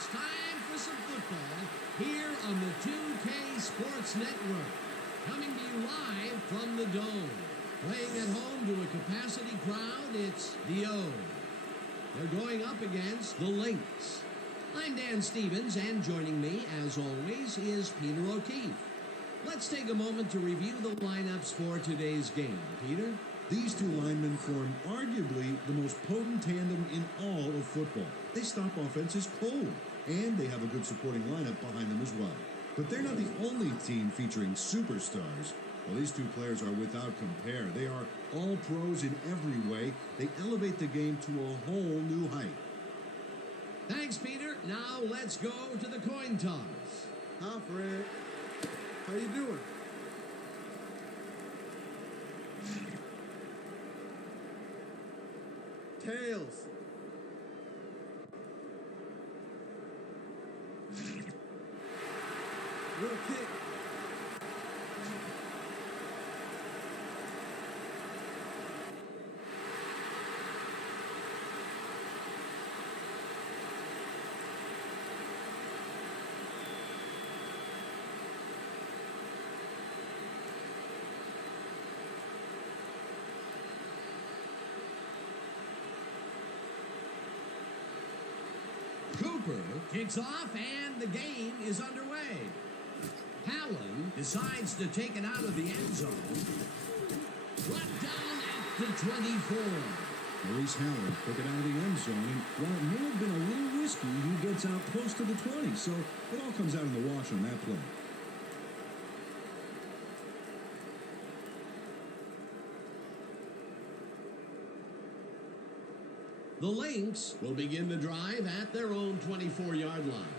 it's time for some football here on the 2K Sports Network. Coming to you live from the Dome. Playing at home to a capacity crowd, it's the O's. They're going up against the Lynx. I'm Dan Stevens, and joining me, as always, is Peter O'Keefe. Let's take a moment to review the lineups for today's game. Peter? These two linemen form arguably the most potent tandem in all of football. They stop offenses cold, and they have a good supporting lineup behind them as well. But they're not the only team featuring superstars. Well, these two players are without compare. They are all pros in every way. They elevate the game to a whole new height. Thanks, Peter. Now let's go to the coin toss. Hi, Fred. How you doing? Tails. Little kick. Cooper kicks off, and the game is underway. Allen decides to take it out of the end zone. Brought down at the 24. Maurice Howard took it out of the end zone, and while it may have been a little risky, he gets out close to the 20, so it all comes out in the wash on that play. The Lynx will begin the drive at their own 24-yard line.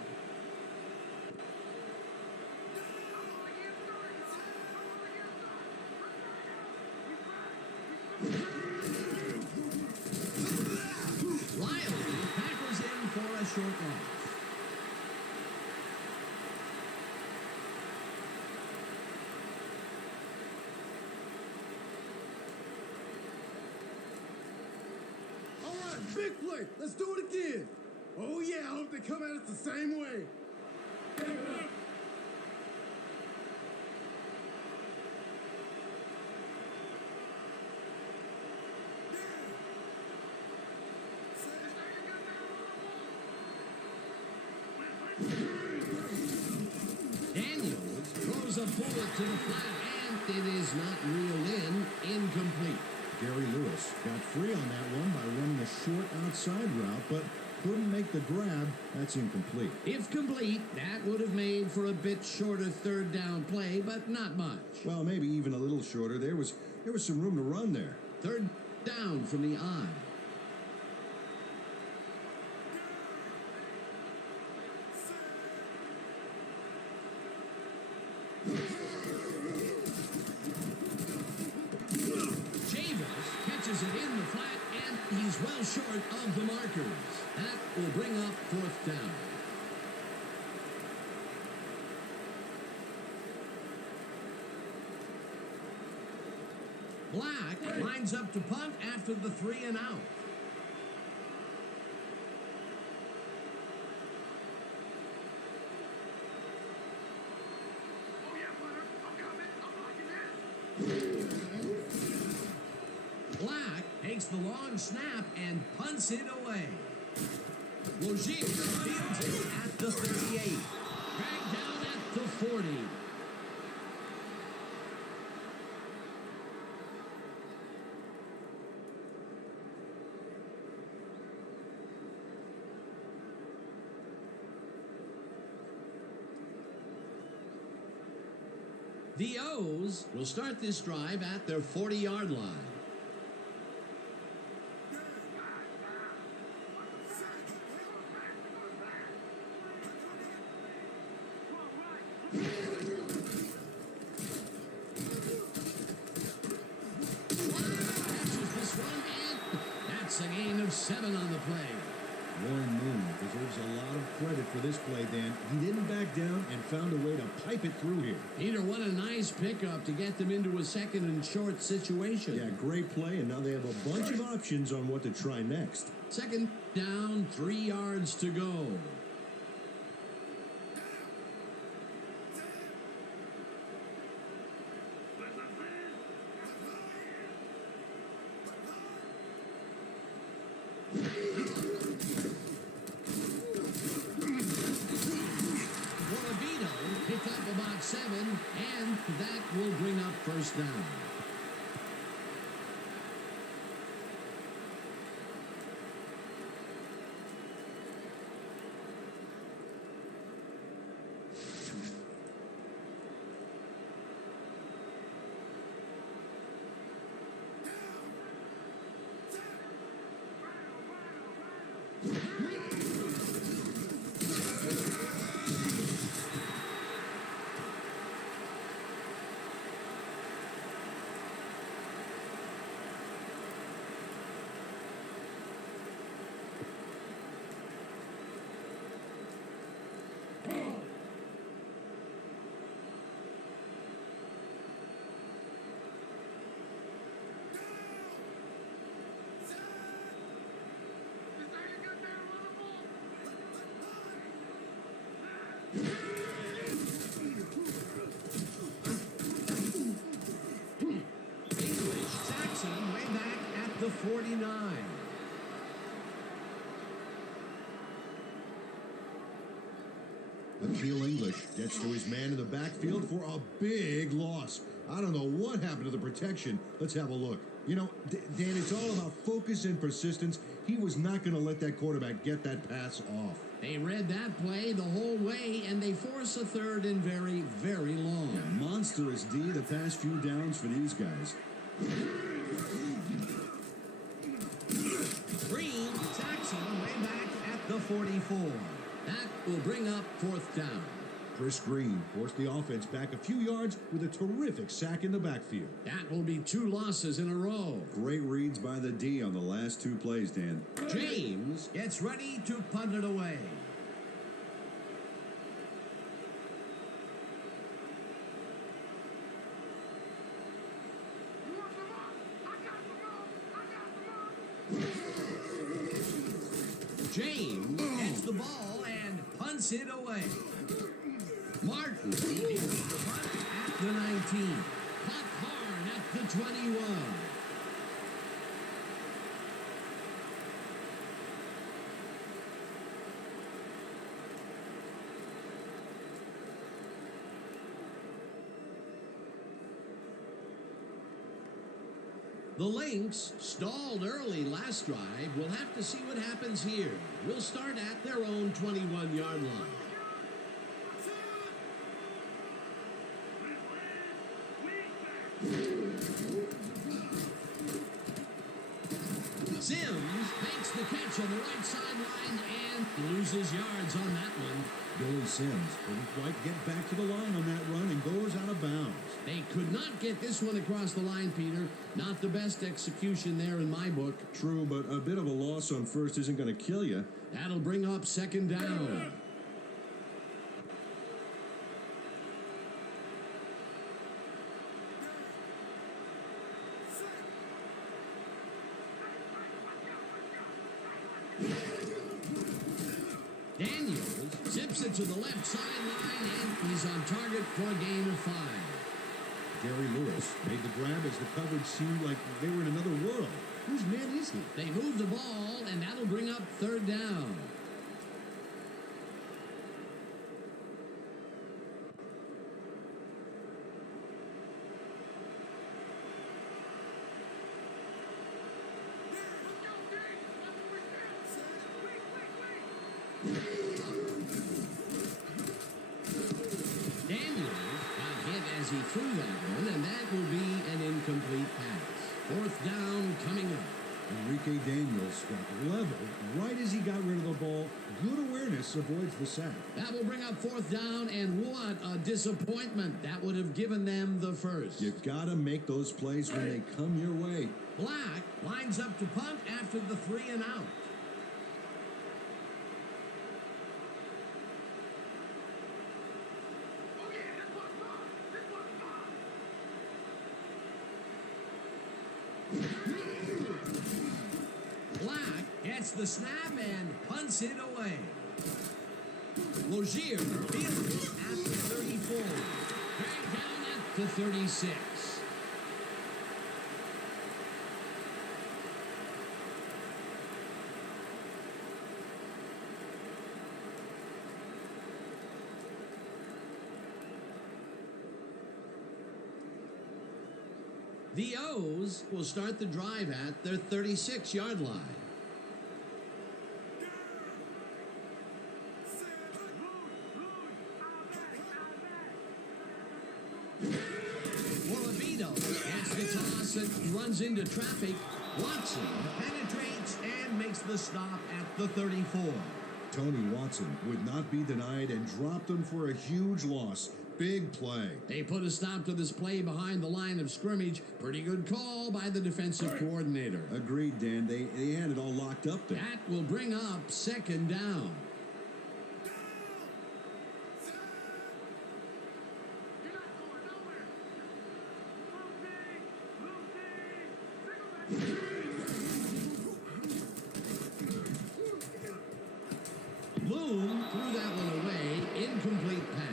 Riley tackles in for a short loss. Big play. Let's do it again. Oh, yeah. I hope they come at us the same way. Daniels throws a bullet to the flat, and it is not reeled in. Incomplete. Gary Lewis got free on that one by running a short outside route, but couldn't make the grab. That's incomplete. If complete, that would have made for a bit shorter third down play, but not much. Well, maybe even a little shorter. There was some room to run there. Third down from the I. Catches it in the flat, and he's well short of the markers. That will bring up fourth down. Black lines up to punt after the 3 and out. Oh yeah, Butter, I'm coming. I'm locking in. Black takes the long snap and punts it away. Logique fields it at the 38. Dragged down at the 40. The O's will start this drive at their 40-yard line. That's a gain of 7 on the play. Warren Moon deserves a lot of credit for this play, Dan. He didn't back down and found a way to pipe it through here. Peter, what a nice pickup to get them into a second and short situation. Yeah, great play, and now they have a bunch of options on what to try next. Second down, 3 yards to go. first down. Jackson way back at the 49. Akil English gets to his man in the backfield for a big loss. I don't know what happened to the protection. Let's have a look. You know, Dan, it's all about focus and persistence. He was not going to let that quarterback get that pass off. They read that play the whole way, and they force a third and very, very long. Yeah, monstrous D the past few downs for these guys. Green Jackson way back at the 44. That will bring up fourth down. Chris Green forced the offense back a few yards with a terrific sack in the backfield. That will be 2 losses in a row. Great reads by the D on the last 2 plays, Dan. James gets ready to punt it away. You want some more? I got some more. I got some more. James gets the ball and punts it away. Martin is the punt at the 19. Punt hard at the 21. The Lynx stalled early last drive. We'll have to see what happens here. We'll start at their own 21-yard line. Sims makes the catch on the right sideline and loses yards on that one. Billy Sims couldn't quite get back to the line on that run and goes out of bounds. They could not get this one across the line, Peter. Not the best execution there in my book. True, but a bit of a loss on first isn't going to kill you. That'll bring up second down. Daniels zips it to the left sideline, and he's on target for a gain of 5. Jerry Lewis made the grab as the coverage seemed like they were in another world. Whose man is he? They move the ball, and that'll bring up third down. Daniels got hit as he threw that one, and that will be an incomplete pass. Fourth down coming up. Enrique Daniels got leveled right as he got rid of the ball. Good awareness avoids the sack. That will bring up fourth down, and what a disappointment. That would have given them the first. You got to make those plays when they come your way. Black lines up to punt after the 3 and out. Oh, yeah, this one's fun. This one's fun. Black gets the snap and punts it away. Logier fields it at the 34. Dragged down at the 36. The O's will start the drive at their 36-yard line. Moravito gets the toss and runs into traffic. Watson penetrates and makes the stop at the 34. Tony Watson would not be denied and dropped him for a huge loss. Big play. They put a stop to this play behind the line of scrimmage. Pretty good call by the defensive coordinator. Agreed, Dan. They had it all locked up there. That will bring up second down. You're not going nowhere. Move, Dave. Loom threw that one away. Incomplete pass.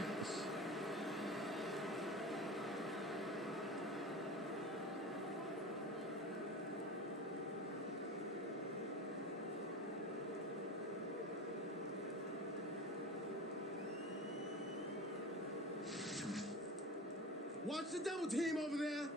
Watch the double team over there.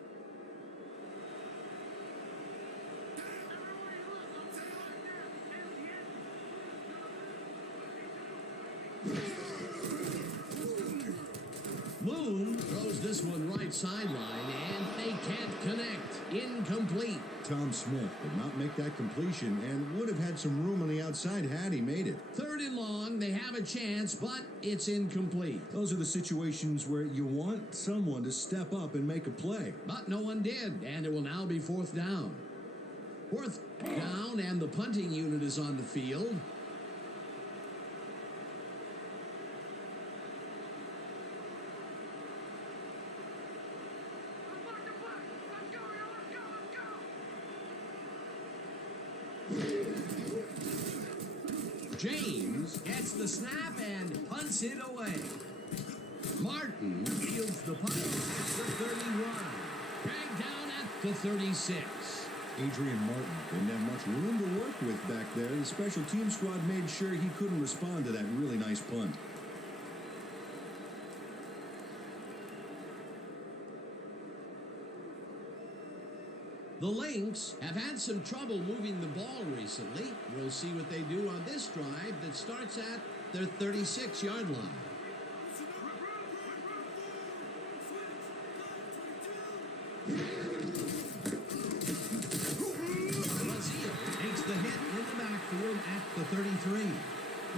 Loom throws this one right sideline, and they can't connect. Incomplete. Tom Smith did not make that completion and would have had some room on the outside had he made it. Third and long, they have a chance, but it's incomplete. Those are the situations where you want someone to step up and make a play. But no one did, and it will now be fourth down. Fourth down, and the punting unit is on the field. James gets the snap and punts it away. Martin fields the punt at the 31. Dragged down at the 36. Adrian Martin didn't have much room to work with back there. The special team squad made sure he couldn't respond to that really nice punt. The Lynx have had some trouble moving the ball recently. We'll see what they do on this drive that starts at their 36-yard line. Brazil takes the hit in the backfield at the 33.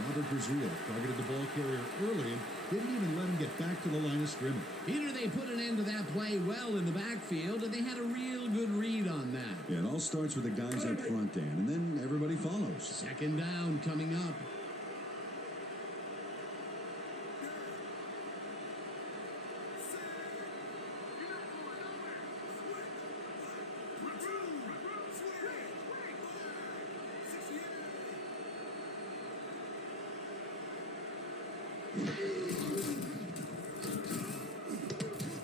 Robert Brazil targeted the ball carrier early and didn't even let him get back to the line of scrimmage. Peter, they put an end to that play well in the backfield, and they had a real good read on that. Yeah, it all starts with the guys up front, Dan, and then everybody follows. Second down coming up.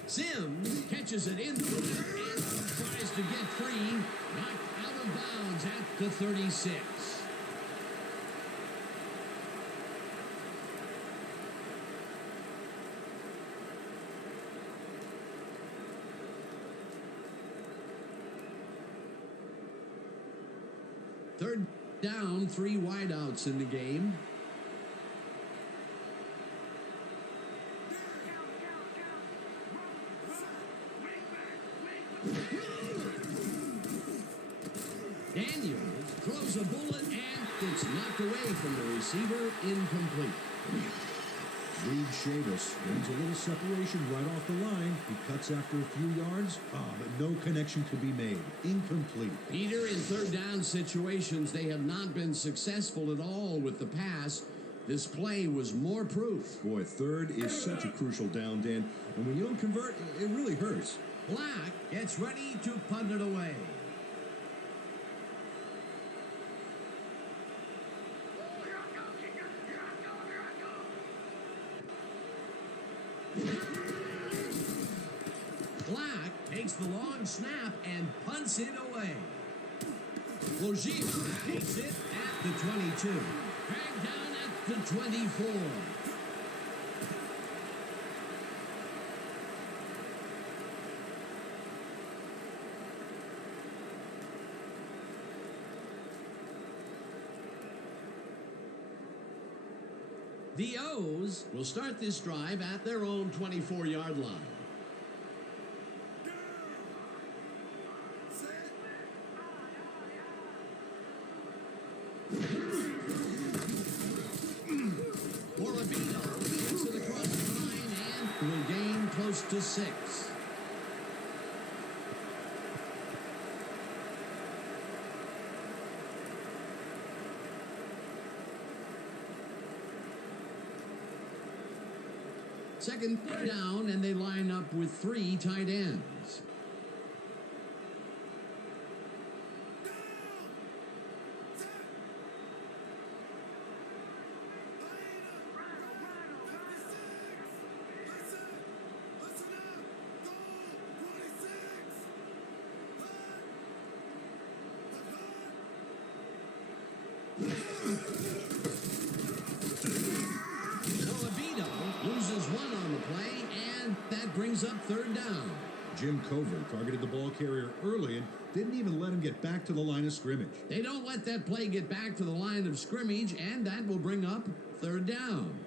Sims catches it in the air and tries to get free. Knocked out of bounds at the 36. Third down, 3 wideouts in the game. Daniels throws a bullet and it's knocked away from the receiver, incomplete. Reed Chavis gains a little separation right off the line. He cuts after a few yards, but no connection could be made. Incomplete. Peter, in third down situations, they have not been successful at all with the pass. This play was more proof. Boy, third is such a crucial down, Dan. And when you don't convert, it really hurts. Black gets ready to punt it away. Black takes the long snap and punts it away. Logier takes it at the 22. Dragged down at the 24. The O's will start this drive at their own 24-yard line. Gets it across the line and will gain close to 6. Second down, and they line up with 3 tight ends. Loses 1 on the play, and that brings up 3rd down. Jim Covert targeted the ball carrier early and didn't even let him get back to the line of scrimmage. They don't let that play get back to the line of scrimmage, and that will bring up 3rd down.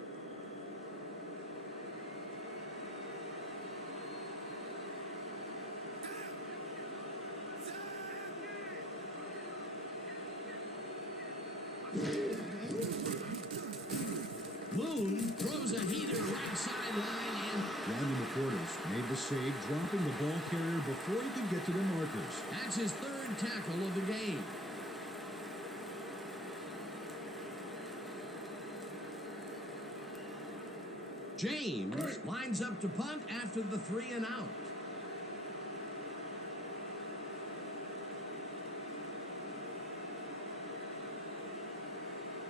Moon throws a heater right sideline, and Rodney McCorders made the save, dropping the ball carrier before he could get to the markers. That's his 3rd tackle of the game. James lines up to punt after the 3 and out.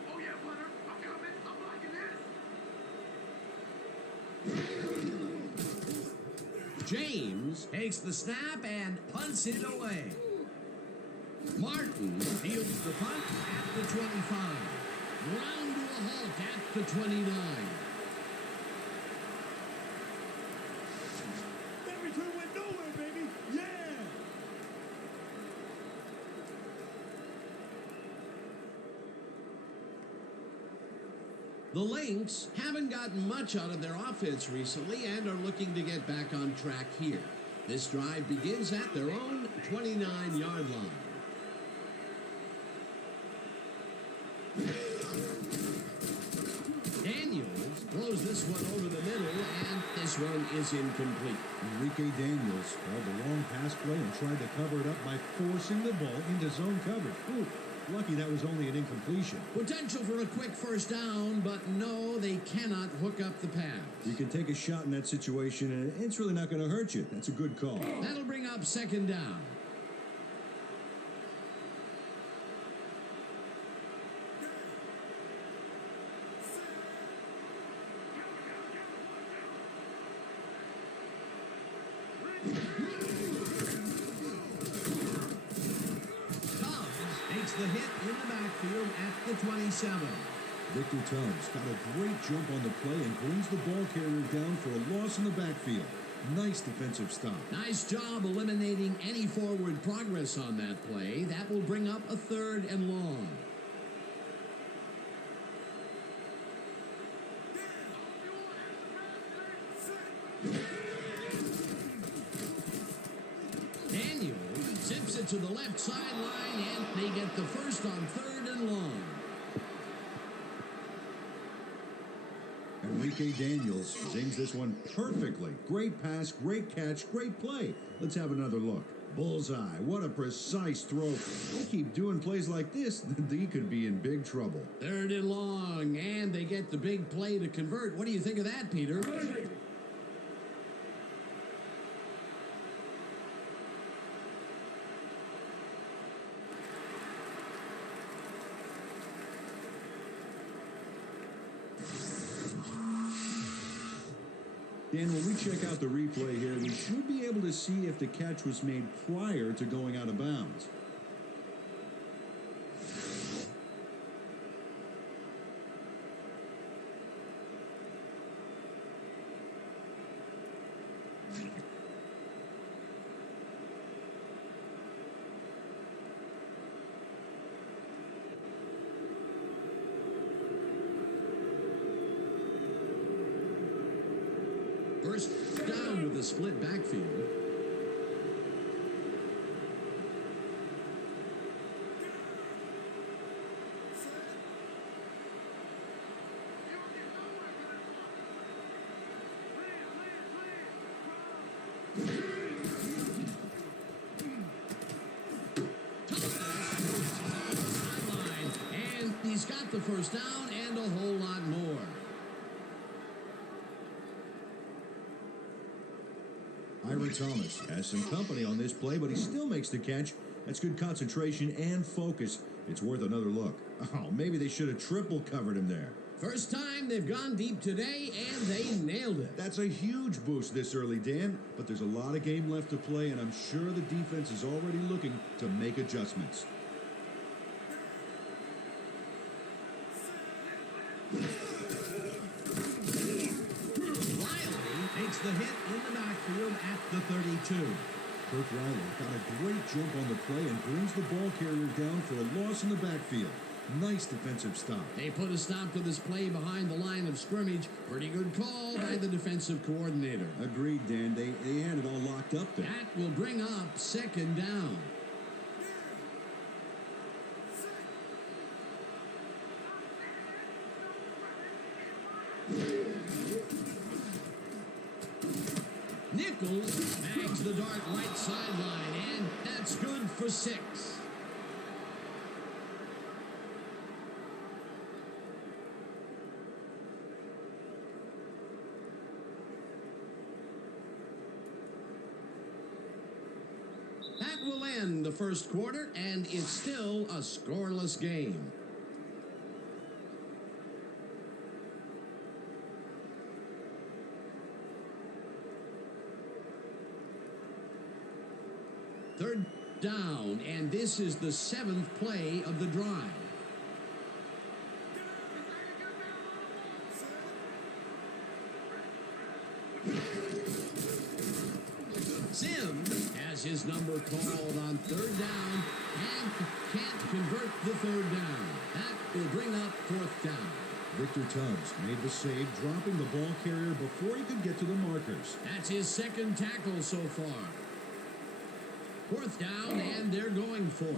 Oh yeah, punter. I'm coming. I'm blocking this. James takes the snap and punts it away. Martin fields the punt at the 25. Round to a halt at the 29. That return went nowhere, baby. Yeah. The Lynx haven't gotten much out of their offense recently and are looking to get back on track here. This drive begins at their own 29-yard line. Daniels throws this one over the middle, and this one is incomplete. Enrique Daniels held the long pass play and tried to cover it up by forcing the ball into zone coverage. Ooh, lucky that was only an incompletion. Potential for a quick 1st down, but no, they cannot hook up the pass. You can take a shot in that situation, and it's really not going to hurt you. That's a good call. That'll bring up 2nd down. Takes the hit in the backfield at the 27. Victor Tubbs got a great jump on the play and brings the ball carrier down for a loss in the backfield. Nice defensive stop. Nice job eliminating any forward progress on that play. That will bring up a 3rd and long. Daniel zips it to the left sideline, and they get the first on 3rd and long. Enrique Daniels zings this one perfectly. Great pass, great catch, great play. Let's have another look. Bullseye. What a precise throw. They keep doing plays like this, they could be in big trouble. 3rd and long, and they get the big play to convert. What do you think of that, Peter? Dan, when we check out the replay here, we should be able to see if the catch was made prior to going out of bounds. First down with a split backfield. And he's got the first down and a whole lot more. Ira Thomas has some company on this play, but he still makes the catch. That's good concentration and focus. It's worth another look. Oh, maybe they should have triple covered him there. First time they've gone deep today, and they nailed it. That's a huge boost this early, Dan, but there's a lot of game left to play, and I'm sure the defense is already looking to make adjustments. Takes the hit in the backfield at the 32. Kirk Riley got a great jump on the play and brings the ball carrier down for a loss in the backfield. Nice defensive stop. They put a stop to this play behind the line of scrimmage. Pretty good call by the defensive coordinator. Agreed, Dan. They had it all locked up there. That will bring up second down. Nichols bags the dart right sideline, and that's good for 6. That will end the first quarter, and it's still a scoreless game. Third down, and this is the 7th play of the drive. Sims has his number called on third down and can't convert the third down. That will bring up 4th down. Victor Tubbs made the save, dropping the ball carrier before he could get to the markers. That's his 2nd tackle so far. 4th down, and they're going for it.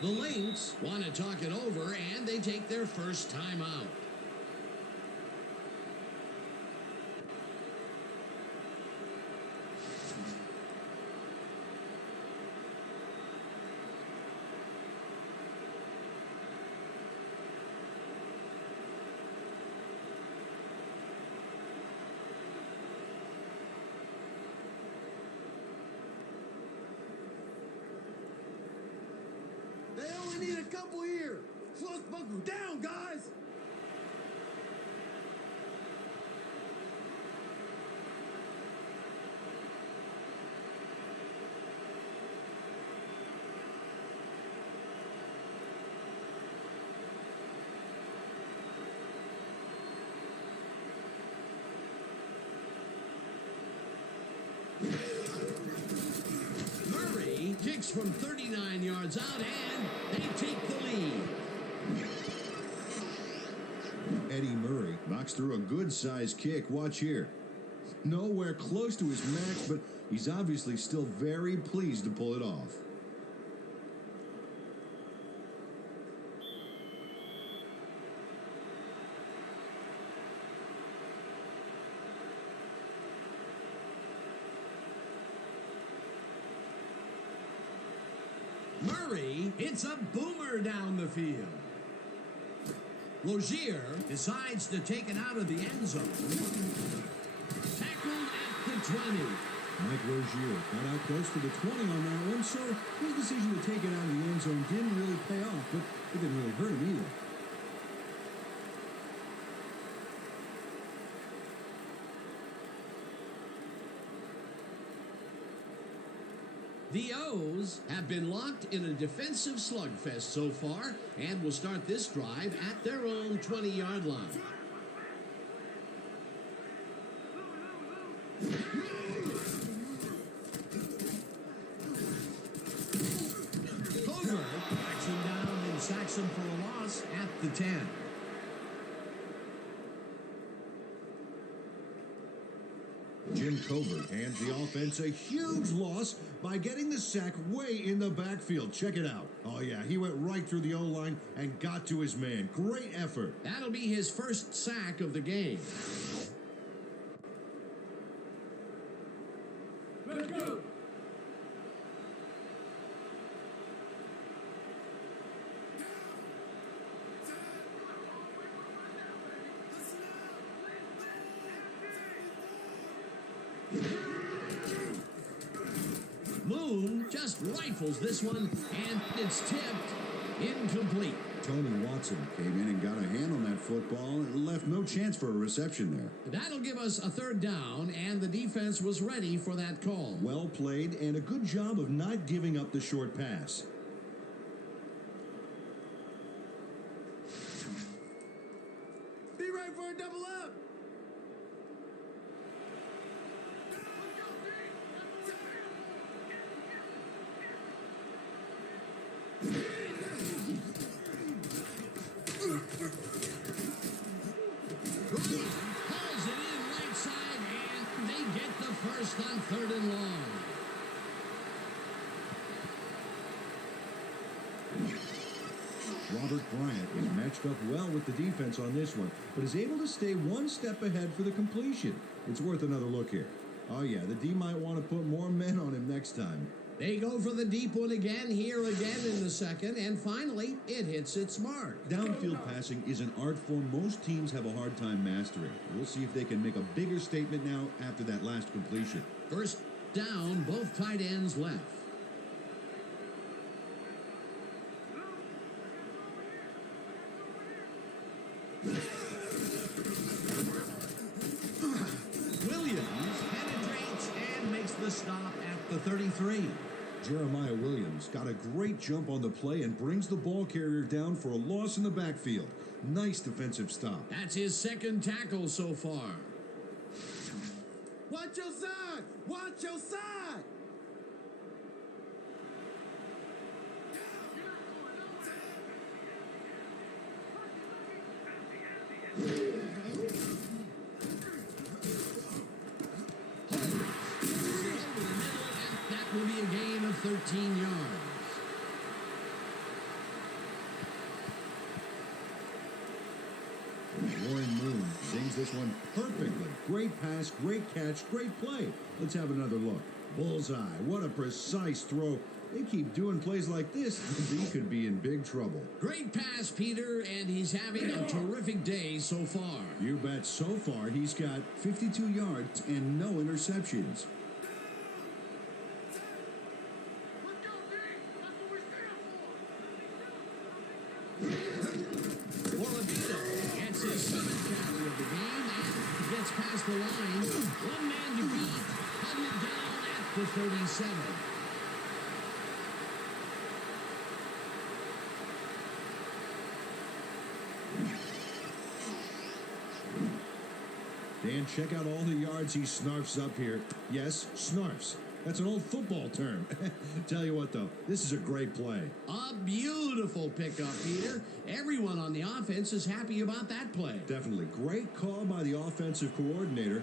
The Lynx want to talk it over, and they take their first time out. They only need a couple here. So let's buckle down, guys. Murray kicks from 39 yards out, and they take the lead. Eddie Murray knocks through a good-sized kick. Watch here. Nowhere close to his max, but he's obviously still very pleased to pull it off. Murray hits a boomer down the field. Rozier decides to take it out of the end zone. Tackled at the 20. Mike Rozier got out close to the 20 on that one, so his decision to take it out of the end zone didn't really pay off, but it didn't really hurt him either. The O's have been locked in a defensive slugfest so far and will start this drive at their own 20-yard line. Covert tracks him down and sacks him for a loss at the 10. Jim Covert hands the offense a huge loss by getting the sack way in the backfield. Check it out. Oh, yeah, he went right through the O-line and got to his man. Great effort. That'll be his first sack of the game. Let's go. Moon just rifles this one, and it's tipped incomplete. Tony Watson came in and got a hand on that football and left no chance for a reception there. That'll give us a third down, and the defense was ready for that call. Well played and a good job of not giving up the short pass. Be right for a double up. Hauls it in right side, and they get the first on 3rd and long. Robert Bryant is matched up well with the defense on this one, but is able to stay one step ahead for the completion. It's worth another look here. Oh, yeah, the D might want to put more men on him next time. They go for the deep one again, here again in the second, and finally, it hits its mark. Downfield passing is an art form most teams have a hard time mastering. We'll see if they can make a bigger statement now after that last completion. First down, both tight ends left. Williams penetrates and makes the stop at the 33. Jeremiah Williams got a great jump on the play and brings the ball carrier down for a loss in the backfield. Nice defensive stop. That's his second tackle so far. Watch your side. Watch your side. That will be a gain of 13 yards. Warren Moon sings this one perfectly. Great pass, great catch, great play. Let's have another look. Bullseye. What a precise throw. They keep doing plays like this, he could be in big trouble. Great pass, Peter, and he's having a terrific day so far. You bet. So far, he's got 52 yards and no interceptions. Orlando gets his seventh carry of the game and gets past the line. One man to beat, huddled down at the 37. Dan, check out all the yards he snarfs up here. Yes, snarfs. That's an old football term. Tell you what, though, this is a great play. A beautiful pickup, Peter. Everyone on the offense is happy about that play. Definitely. Great call by the offensive coordinator.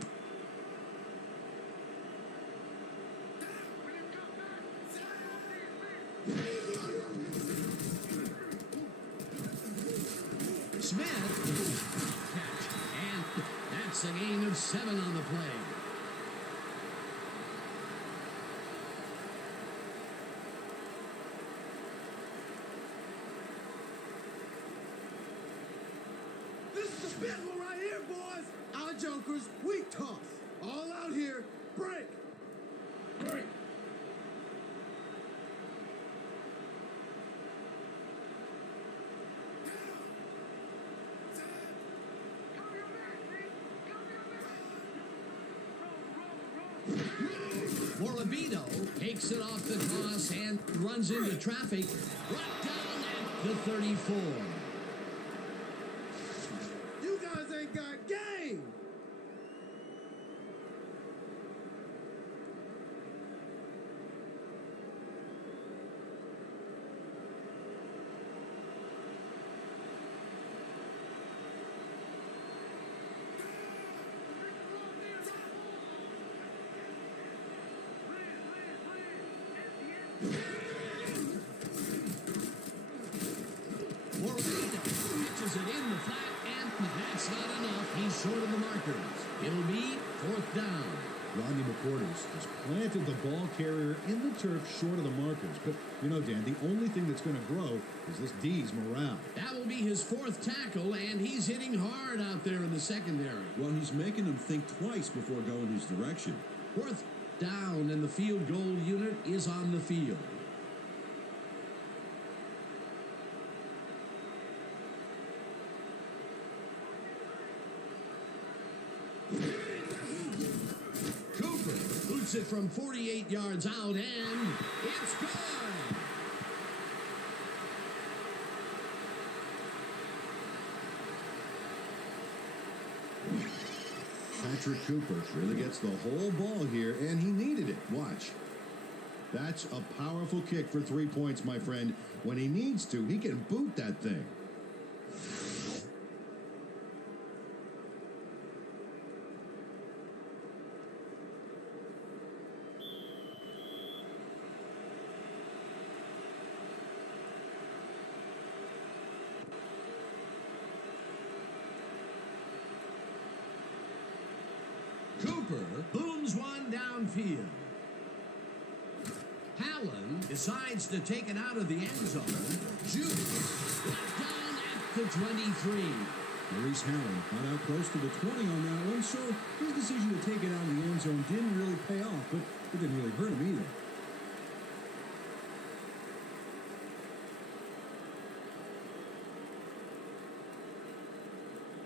Smith, catch, and that's a gain of 7 on the play. This is the best one right here, boys. Our jokers, we toss. All out here, break. Break. Morabito takes it off the toss and runs into traffic. Brought down at the 34. You guys ain't got game. Pitches it in the flat, and that's not enough. He's short of the markers. It'll be 4th down. Rodney McCorders has planted the ball carrier in the turf short of the markers. But, you know, Dan, the only thing that's going to grow is this D's morale. That will be his 4th tackle, and he's hitting hard out there in the secondary. Well, he's making them think twice before going his direction. 4th down, and the field goal unit is on the field. Boots it from 48 yards out, and it's good. Patrick Cooper really gets the whole ball here, and he needed it. Watch. That's a powerful kick for 3 points, my friend. When he needs to, he can boot that thing. Cooper booms one downfield. Hallen decides to take it out of the end zone. Juice down at the 23. Maurice Hallen got out close to the 20 on that one, so his decision to take it out of the end zone didn't really pay off, but it didn't really hurt him either.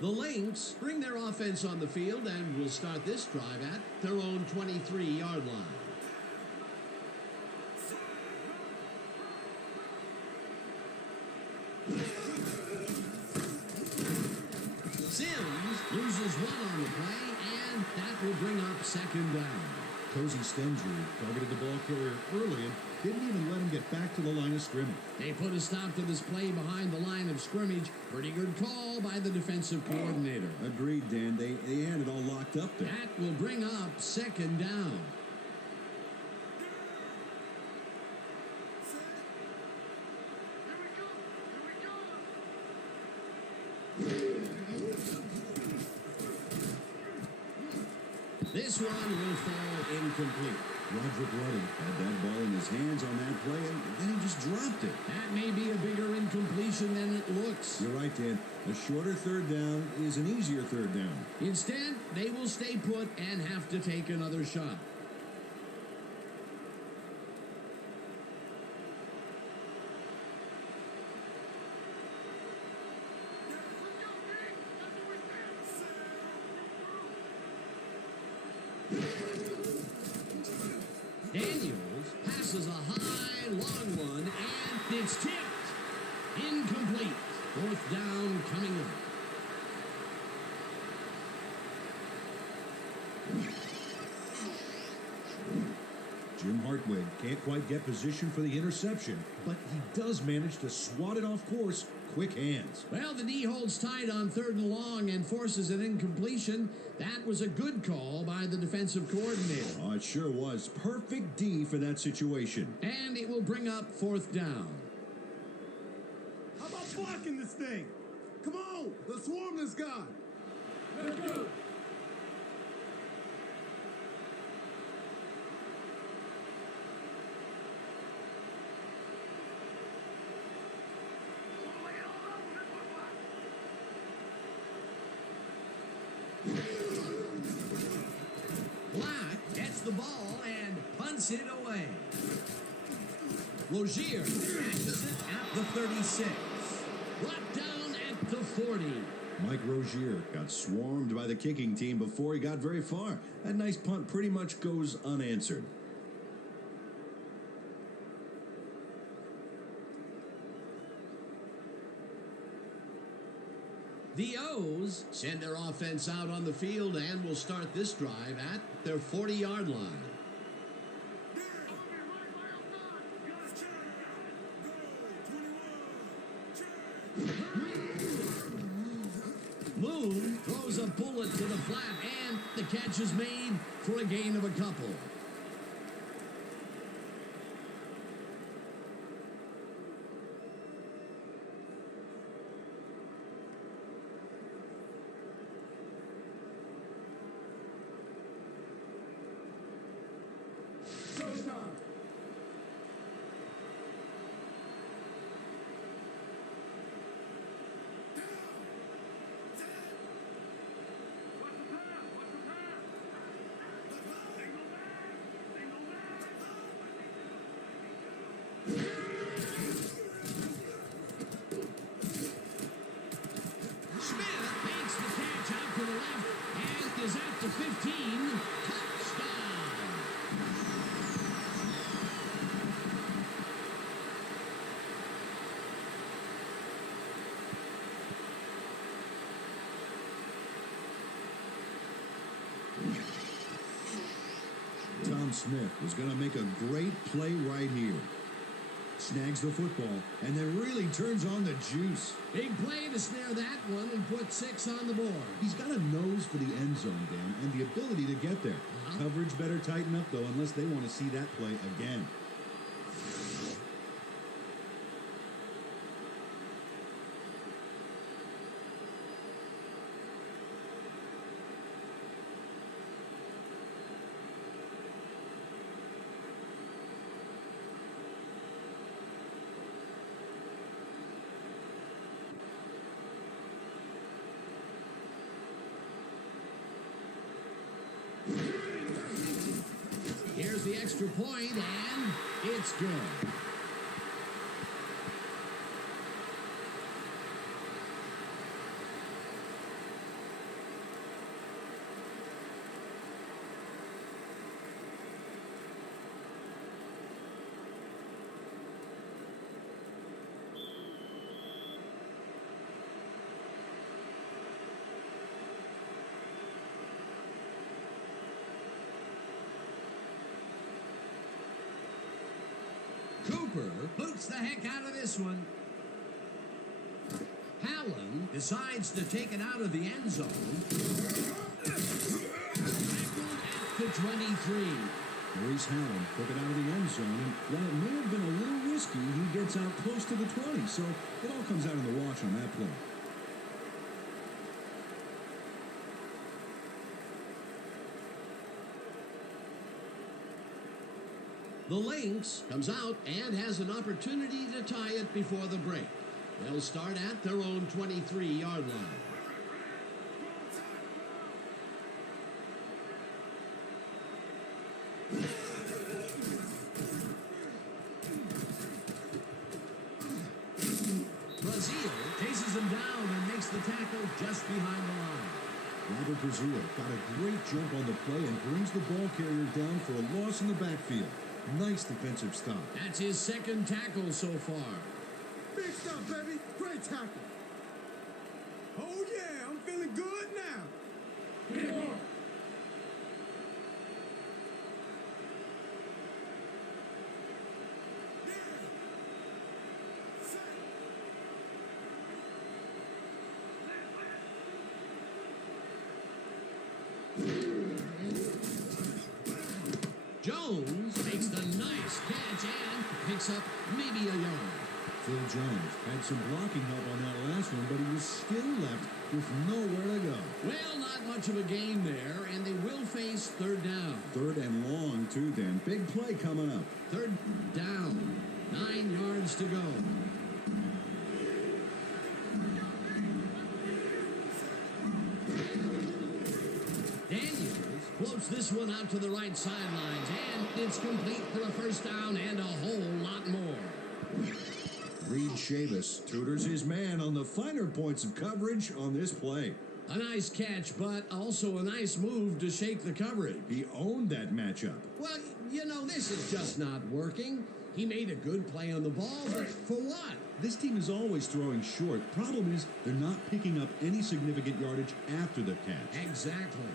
The Lynx bring their offense on the field and will start this drive at their own 23-yard line. Sims loses one on the play, and that will bring up 2nd down. Cozy Stengery targeted the ball carrier early and didn't even let him get back to the line of scrimmage. They put a stop to this play behind the line of scrimmage. Pretty good call by the defensive coordinator. Agreed, Dan. They had it all locked up there. That will bring up 2nd down. This one will fall incomplete. Roderick Ruddy had that ball in his hands on that play, and then he just dropped it. That may be a bigger incompletion than it looks. You're right, Dan. A shorter 3rd down is an easier 3rd down. Instead, they will stay put and have to take another shot. Daniels passes a high, long one, and it's tipped. Incomplete. 4th down coming up. Jim Hartwig can't quite get position for the interception, but he does manage to swat it off course. Quick hands. Well, the D holds tight on 3rd and long and forces an incompletion. That was a good call by the defensive coordinator. Oh, it sure was. Perfect D for that situation. And it will bring up 4th down. How about blocking this thing? Come on, let's swarm this guy. Let's go. Black gets the ball and punts it away. Rozier catches it at the 36. Brought down at the 40. Mike Rozier got swarmed by the kicking team before he got very far. That nice punt pretty much goes unanswered. The O's send their offense out on the field and will start this drive at their 40-yard line. Moon throws a bullet to the flat, and the catch is made for a gain of a couple. Is at the 15. Touchdown. Tom Smith is going to make a great play right here. Snags the football and then really turns on the juice. Big play to snare that one and put 6 on the board. He's got a nose for the end zone, Dan, and the ability to get there. Coverage better tighten up, though, unless they want to see that play again. Here's the extra point, and it's good. Cooper boots the heck out of this one. Hallen decides to take it out of the end zone. Tackled at the 23. Maurice Hallen took it out of the end zone, and while it may have been a little risky, he gets out close to the 20, so it all comes out in the wash on that play. The Lynx comes out and has an opportunity to tie it before the break. They'll start at their own 23-yard line. Brazil chases him down and makes the tackle just behind the line. Robert Brazil got a great jump on the play and brings the ball carrier down for a loss in the backfield. Nice defensive stop. That's his second tackle so far. Big stop, baby. Great tackle. Oh, yeah. I'm feeling good now. Get on. Jones makes the nice catch and picks up maybe a yard. Phil Jones had some blocking help on that last one, but he was still left with nowhere to go. Well, not much of a gain there, and they will face third down. Third and long, too, Dan. Big play coming up. Third down. 9 yards to go. Daniels floats this one out to the right sidelines, and it's complete for a first down and a whole lot more. Reed Chavis tutors his man on the finer points of coverage on this play. A nice catch, but also a nice move to shake the coverage. He owned that matchup. Well, you know, this is just not working. He made a good play on the ball, but for what? This team is always throwing short. Problem is, they're not picking up any significant yardage after the catch. Exactly.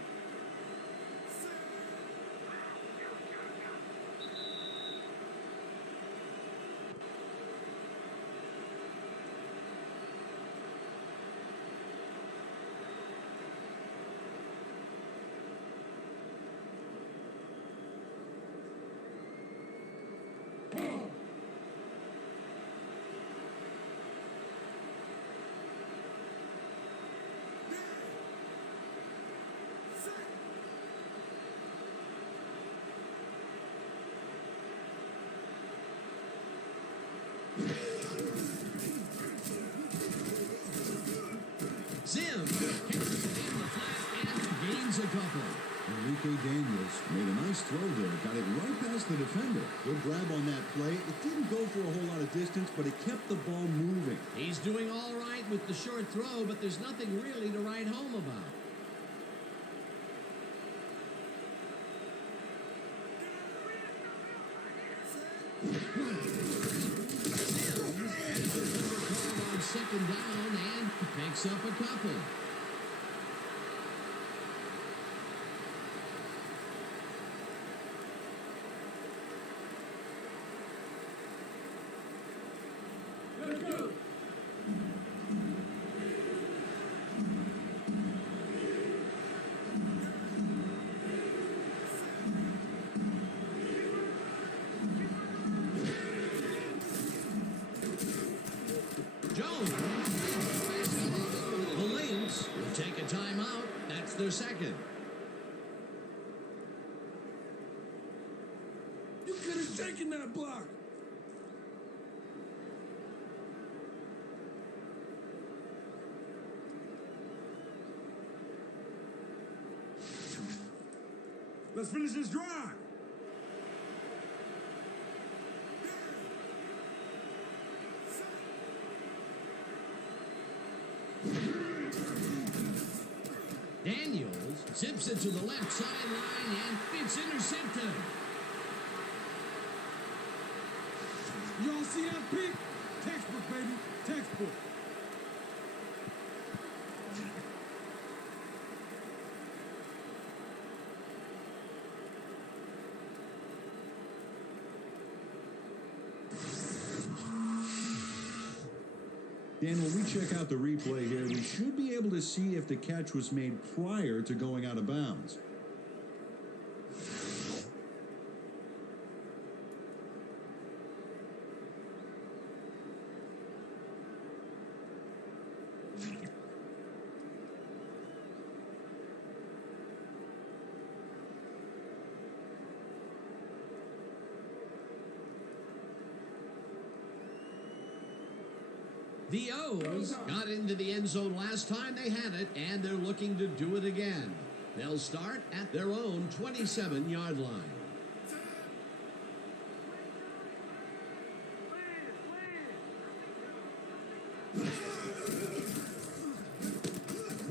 Zim catches it in the flat and gains a couple. Enrique Daniels made a nice throw there. Got it right past the defender. Good grab on that play. It didn't go for a whole lot of distance, but it kept the ball moving. He's doing all right with the short throw, but there's nothing really to write home about. On second down and picks up a couple. Let's go. Jones. The Lynx will take a timeout. That's their second. You could have taken that block. Let's finish this drive. Daniels zips it to the left sideline and it's intercepted. Y'all see that pick? Textbook, baby. Textbook. Dan, when we check out the replay here, we should be able to see if the catch was made prior to going out of bounds. The O's got into the end zone last time they had it, and they're looking to do it again. They'll start at their own 27-yard line.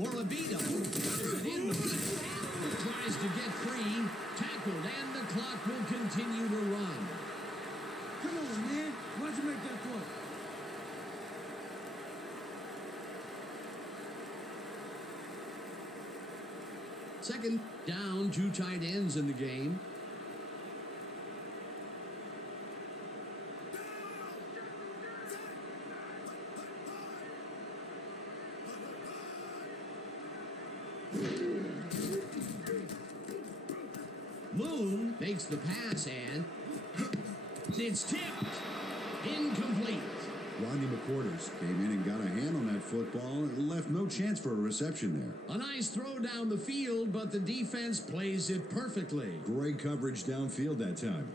Morabito pushes it in, tries to get free, tackled, and the clock will continue to run. Come on, man. Why'd you make that play? Second down, two tight ends in the game. Moon makes the pass and it's tipped. Incomplete. Rodney McQuarters came in and got a hand on that football and left no chance for a reception there. A nice throw down the field, but the defense plays it perfectly. Great coverage downfield that time.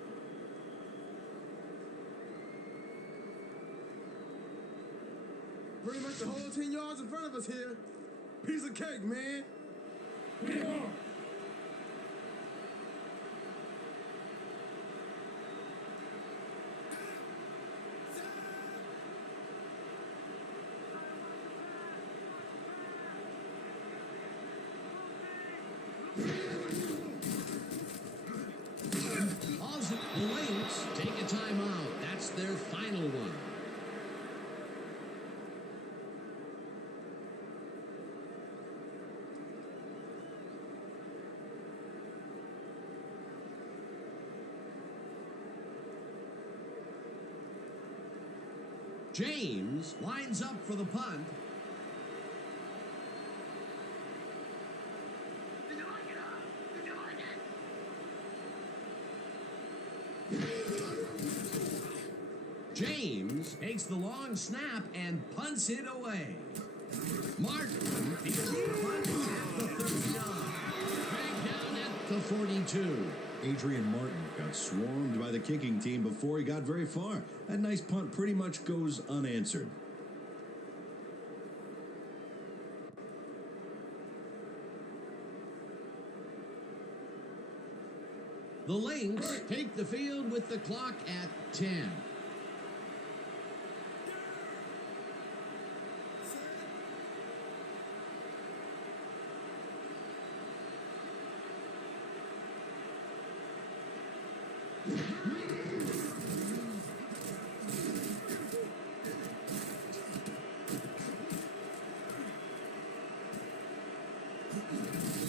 Pretty much the whole 10 yards in front of us here. Piece of cake, man. Also, the Lynx take a timeout. James lines up for the punt. Did you like it, huh? Did you like it? James takes the long snap and punts it away. Martin fields the punt at the 39. Dragged down at the 42. Adrian Martin got swarmed by the kicking team before he got very far. That nice punt pretty much goes unanswered. The Lynx take the field with the clock at 10.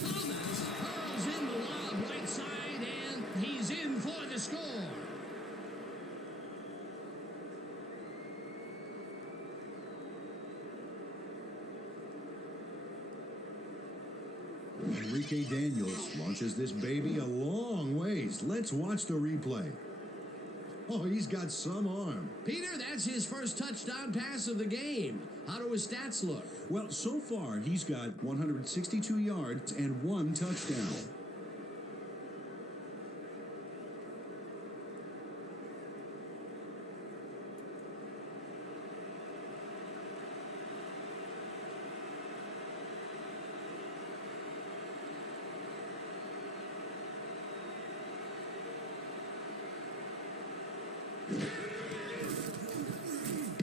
Thomas hurls in the lob right side, and he's in for the score. Enrique Daniels launches this baby a long ways. Let's watch the replay. Oh, he's got some arm. Peter, that's his first touchdown pass of the game. How do his stats look? Well, so far, he's got 162 yards and 1 touchdown.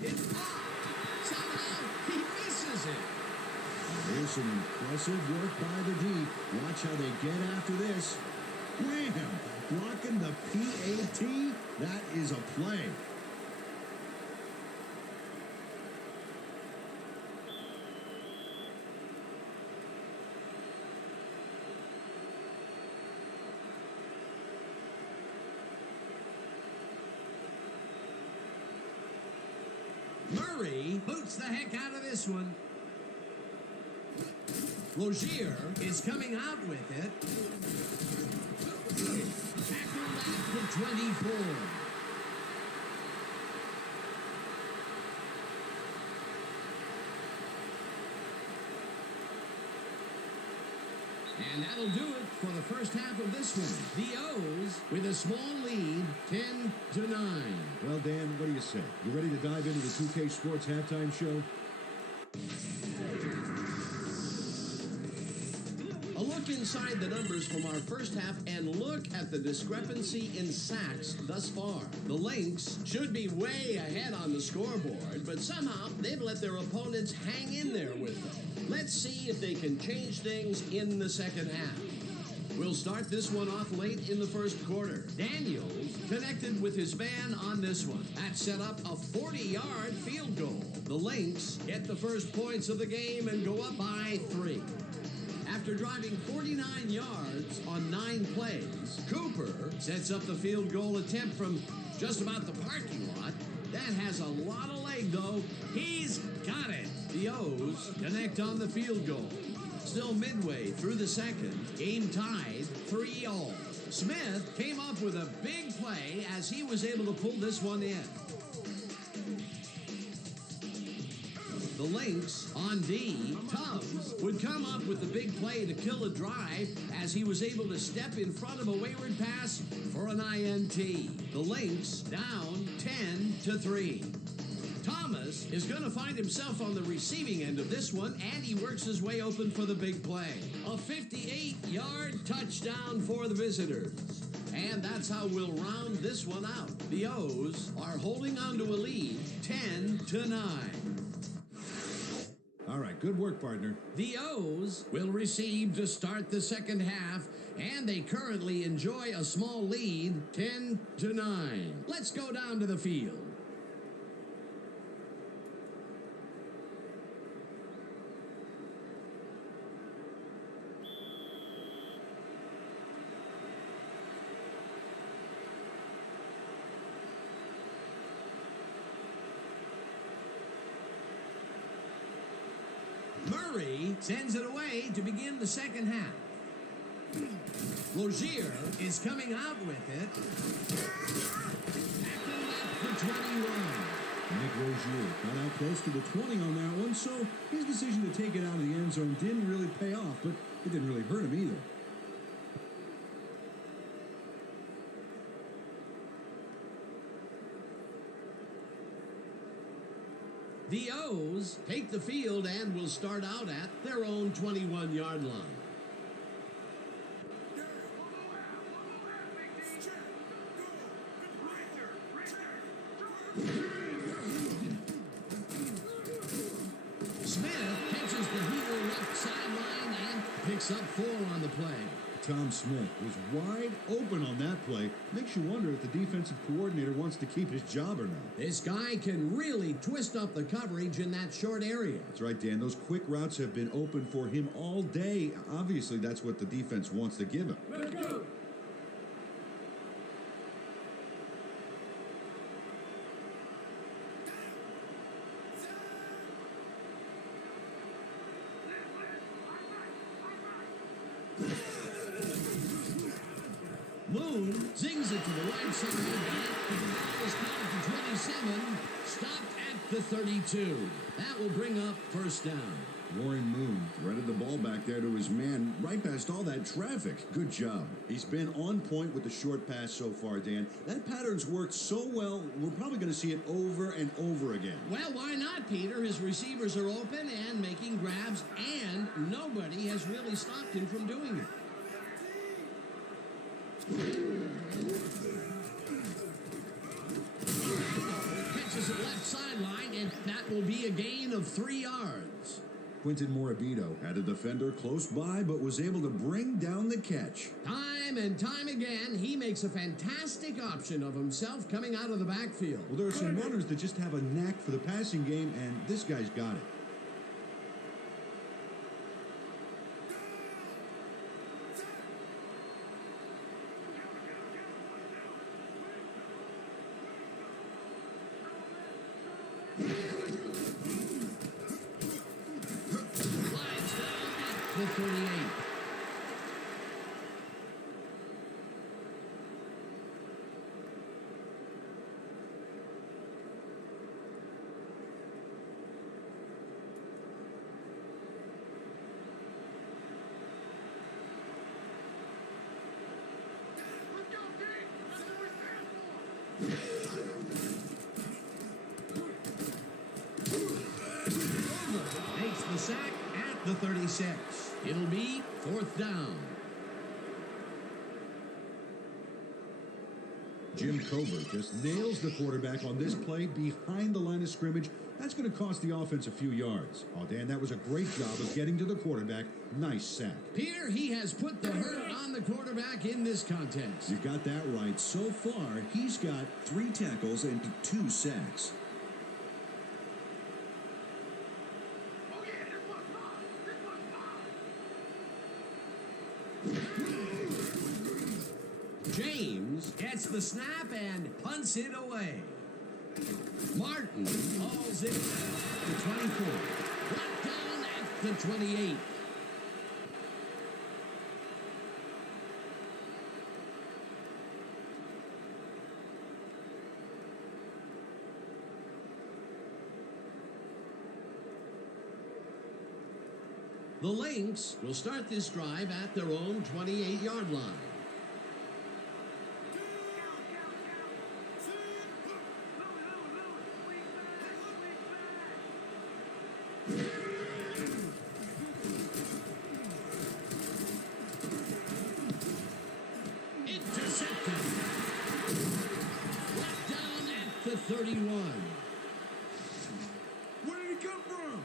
It's off. Somehow he misses it. There's some impressive work by the D. Watch how they get after this. Wham! Blocking the PAT. That is a play. Murray boots the heck out of this one. Logier is coming out with it. Tackled at the 24. And that'll do it for the first half of this one. The O's with a small lead, 10-9. Well, Dan, what do you say? You ready to dive into the 2K Sports halftime show? A look inside the numbers from our first half and look at the discrepancy in sacks thus far. The Lynx should be way ahead on the scoreboard, but somehow they've let their opponents hang in there with them. Let's see if they can change things in the second half. We'll start this one off late in the first quarter. Daniels connected with his man on this one. That set up a 40-yard field goal. The Lynx get the first points of the game and go up by 3. After driving 49 yards on 9 plays, Cooper sets up the field goal attempt from just about the parking lot. That has a lot of leg, though. He's got it. The O's connect on the field goal. Still midway through the second, game tied 3-all. Smith came up with a big play as he was able to pull this one in. The Lynx on D. Tubbs would come up with the big play to kill a drive as he was able to step in front of a wayward pass for an INT. The Lynx down 10-3. Thomas is going to find himself on the receiving end of this one, and he works his way open for the big play. A 58-yard touchdown for the visitors. And that's how we'll round this one out. The O's are holding on to a lead 10-9. All right, good work, partner. The O's will receive to start the second half, and they currently enjoy a small lead, 10-9. Let's go down to the field. Murray sends it away to begin the second half. Lozier is coming out with it. Tackled at the 21. Nick Rozier got out close to the 20 on that one, so his decision to take it out of the end zone didn't really pay off, but it didn't really hurt him either. The O's take the field and will start out at their own 21-yard line. Smith catches the heel left sideline and picks up 4 on the play. Tom Smith was wide open on that play. Makes you wonder if the defensive coordinator wants to keep his job or not. This guy can really twist up the coverage in that short area. That's right, Dan. Those quick routes have been open for him all day. Obviously, that's what the defense wants to give him. Let's go. Moon zings it to the right side. The ball is caught at the 27, stopped at the 32. That will bring up first down. Warren Moon threaded the ball back there to his man right past all that traffic. Good job. He's been on point with the short pass so far, Dan. That pattern's worked so well, we're probably going to see it over and over again. Well, why not, Peter? His receivers are open and making grabs, and nobody has really stopped him from doing it. Catches it left sideline, and that will be a gain of 3 yards. Quinton Morabito had a defender close by, but was able to bring down the catch. Time and time again, he makes a fantastic option of himself coming out of the backfield. Well, there are some runners that just have a knack for the passing game, and this guy's got it. The 38. Let's go, team. That's what we stand for. Makes the sack at the 36. It'll be 4th down. Jim Covert just nails the quarterback on this play behind the line of scrimmage. That's going to cost the offense a few yards. Oh, Dan, that was a great job of getting to the quarterback. Nice sack. Peter, he has put the hurt on the quarterback in this contest. You got that right. So far, he's got 3 tackles and 2 sacks. Oh, yeah, this one's mine. This one's mine. James gets the snap and punts it away. Martin hauls it at the 24. Brought down at the 28. The Lynx will start this drive at their own 28-yard line. Intercepted. Brought down at the 31. Where did he come from?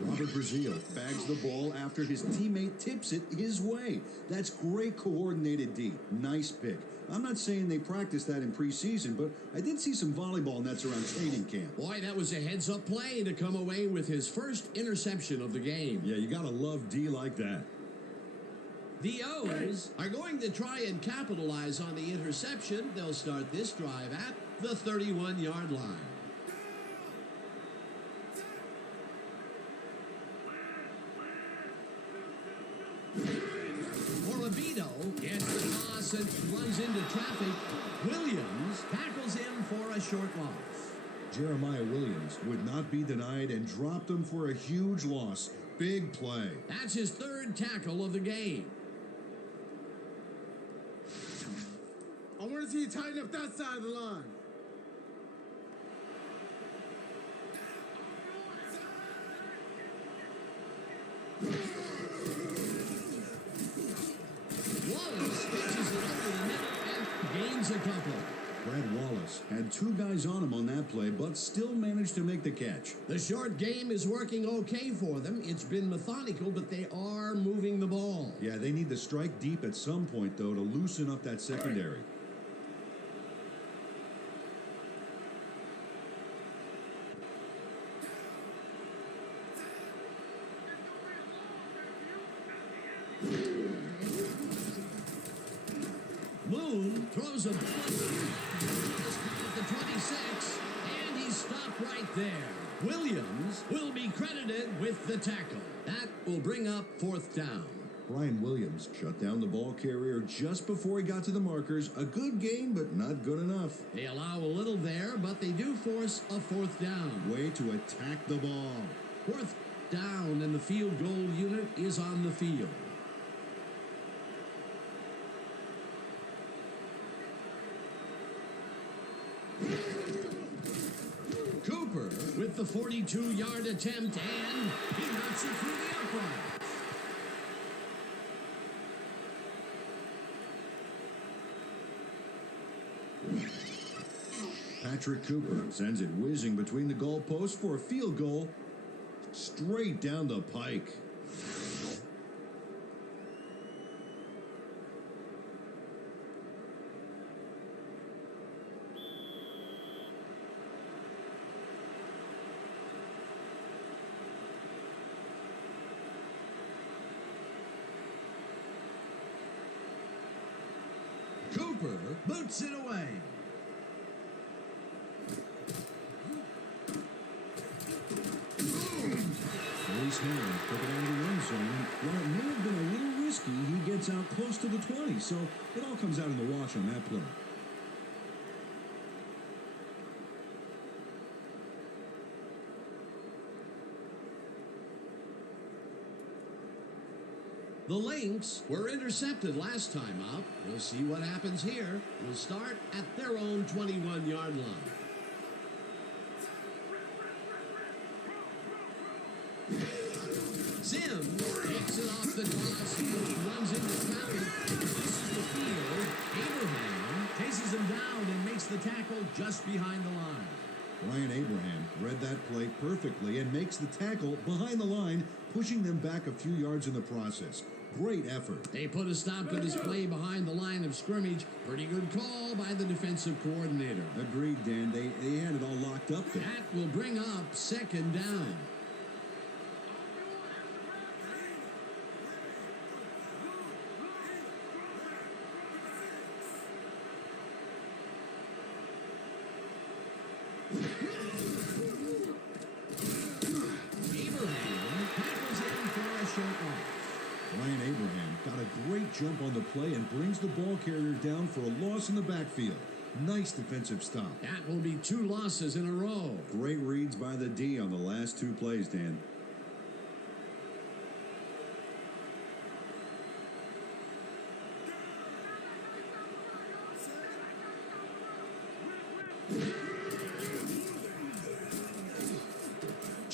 Robert Brazil bags the ball after his teammate tips it his way. That's great coordinated D. Nice pick. I'm not saying they practiced that in preseason, but I did see some volleyball nets around training camp. Boy, that was a heads-up play to come away with his first interception of the game. Yeah, you gotta love D like that. The O's are going to try and capitalize on the interception. They'll start this drive at the 31-yard line. and runs into traffic. Williams tackles him for a short loss. Jeremiah Williams would not be denied and dropped him for a huge loss. Big play. That's his third tackle of the game. I want to see you tighten up that side of the line. Wallace pitches it over the middle and gains a couple. Brad Wallace had two guys on him on that play, but still managed to make the catch. The short game is working okay for them. It's been methodical, but they are moving the ball. Yeah, they need to strike deep at some point, though, to loosen up that secondary. Moon throws a bullet at the 26, and he's stopped right there. Williams will be credited with the tackle. That will bring up fourth down. Brian Williams shut down the ball carrier just before he got to the markers. A good gain, but not good enough. They allow a little there, but they do force a fourth down. Way to attack the ball. Fourth down, and the field goal unit is on the field. Cooper with the 42-yard attempt, and he knocks it through the upright. Patrick Cooper sends it whizzing between the goalposts for a field goal straight down the pike. Cooper boots it away. His hand took it out of the end zone. While it may have been a little risky, he gets out close to the 20, so it all comes out in the wash on that play. The Lynx were intercepted last time out. We'll see what happens here. We'll start at their own 21-yard line. Sims takes it off the cross, runs into traffic, crosses the field. Abraham chases him down and makes the tackle just behind the line. Ryan Abraham read that play perfectly and makes the tackle behind the line, pushing them back a few yards in the process. Great effort. They put a stop to this play behind the line of scrimmage. Pretty good call by the defensive coordinator. Agreed, Dan. They had it all locked up there. That will bring up second down. Ryan Abraham got a great jump on the play and brings the ball carrier down for a loss in the backfield. Nice defensive stop. That will be 2 losses in a row. Great reads by the D on the last 2 plays, Dan.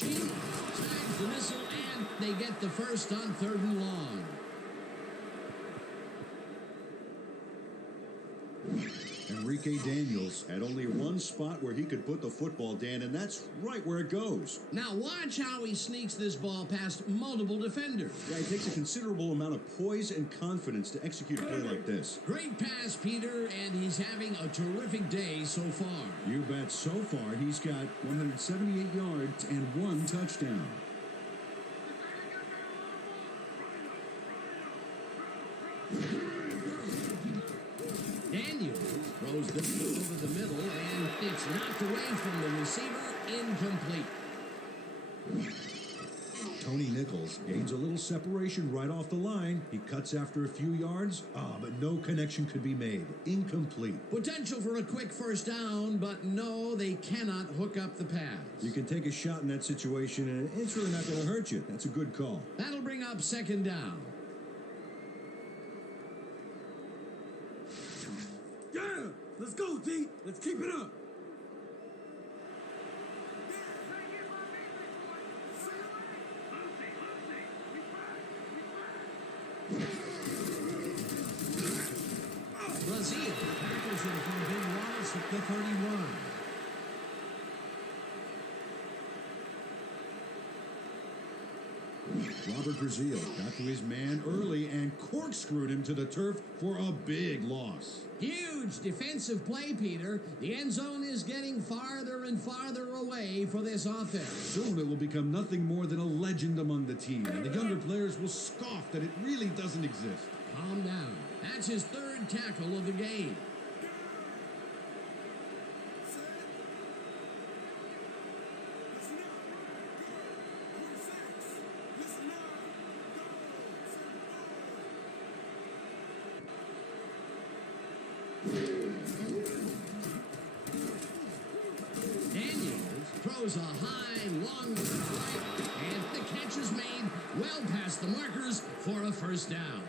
Snags the missile, and they get the first on 3rd and long. Enrique Daniels had only one spot where he could put the football, Dan, and that's right where it goes. Now watch how he sneaks this ball past multiple defenders. Yeah, it takes a considerable amount of poise and confidence to execute a play like this. Great pass, Peter, and he's having a terrific day so far. You bet. So far, he's got 178 yards and 1 touchdown. Daniels throws the ball over the middle, and it's knocked away from the receiver, incomplete. Tony Nichols gains a little separation right off the line. He cuts after a few yards, but no connection could be made. Incomplete. Potential for a quick first down, but no, they cannot hook up the pass. You can take a shot in that situation, and it's really not going to hurt you. That's a good call. That'll bring up second down. Yeah! Let's go, D! Let's keep it up! Brazil tackles him for a big loss at the 31. Robert Brazil got to his man early and corkscrewed him to the turf for a big loss. Huge defensive play, Peter. The end zone is getting farther and farther away for this offense. Soon it will become nothing more than a legend among the team, and the younger players will scoff that it really doesn't exist. Calm down. That's his third tackle of the game. Daniels throws a high, long strike, and the catch is made well past the markers for a first down.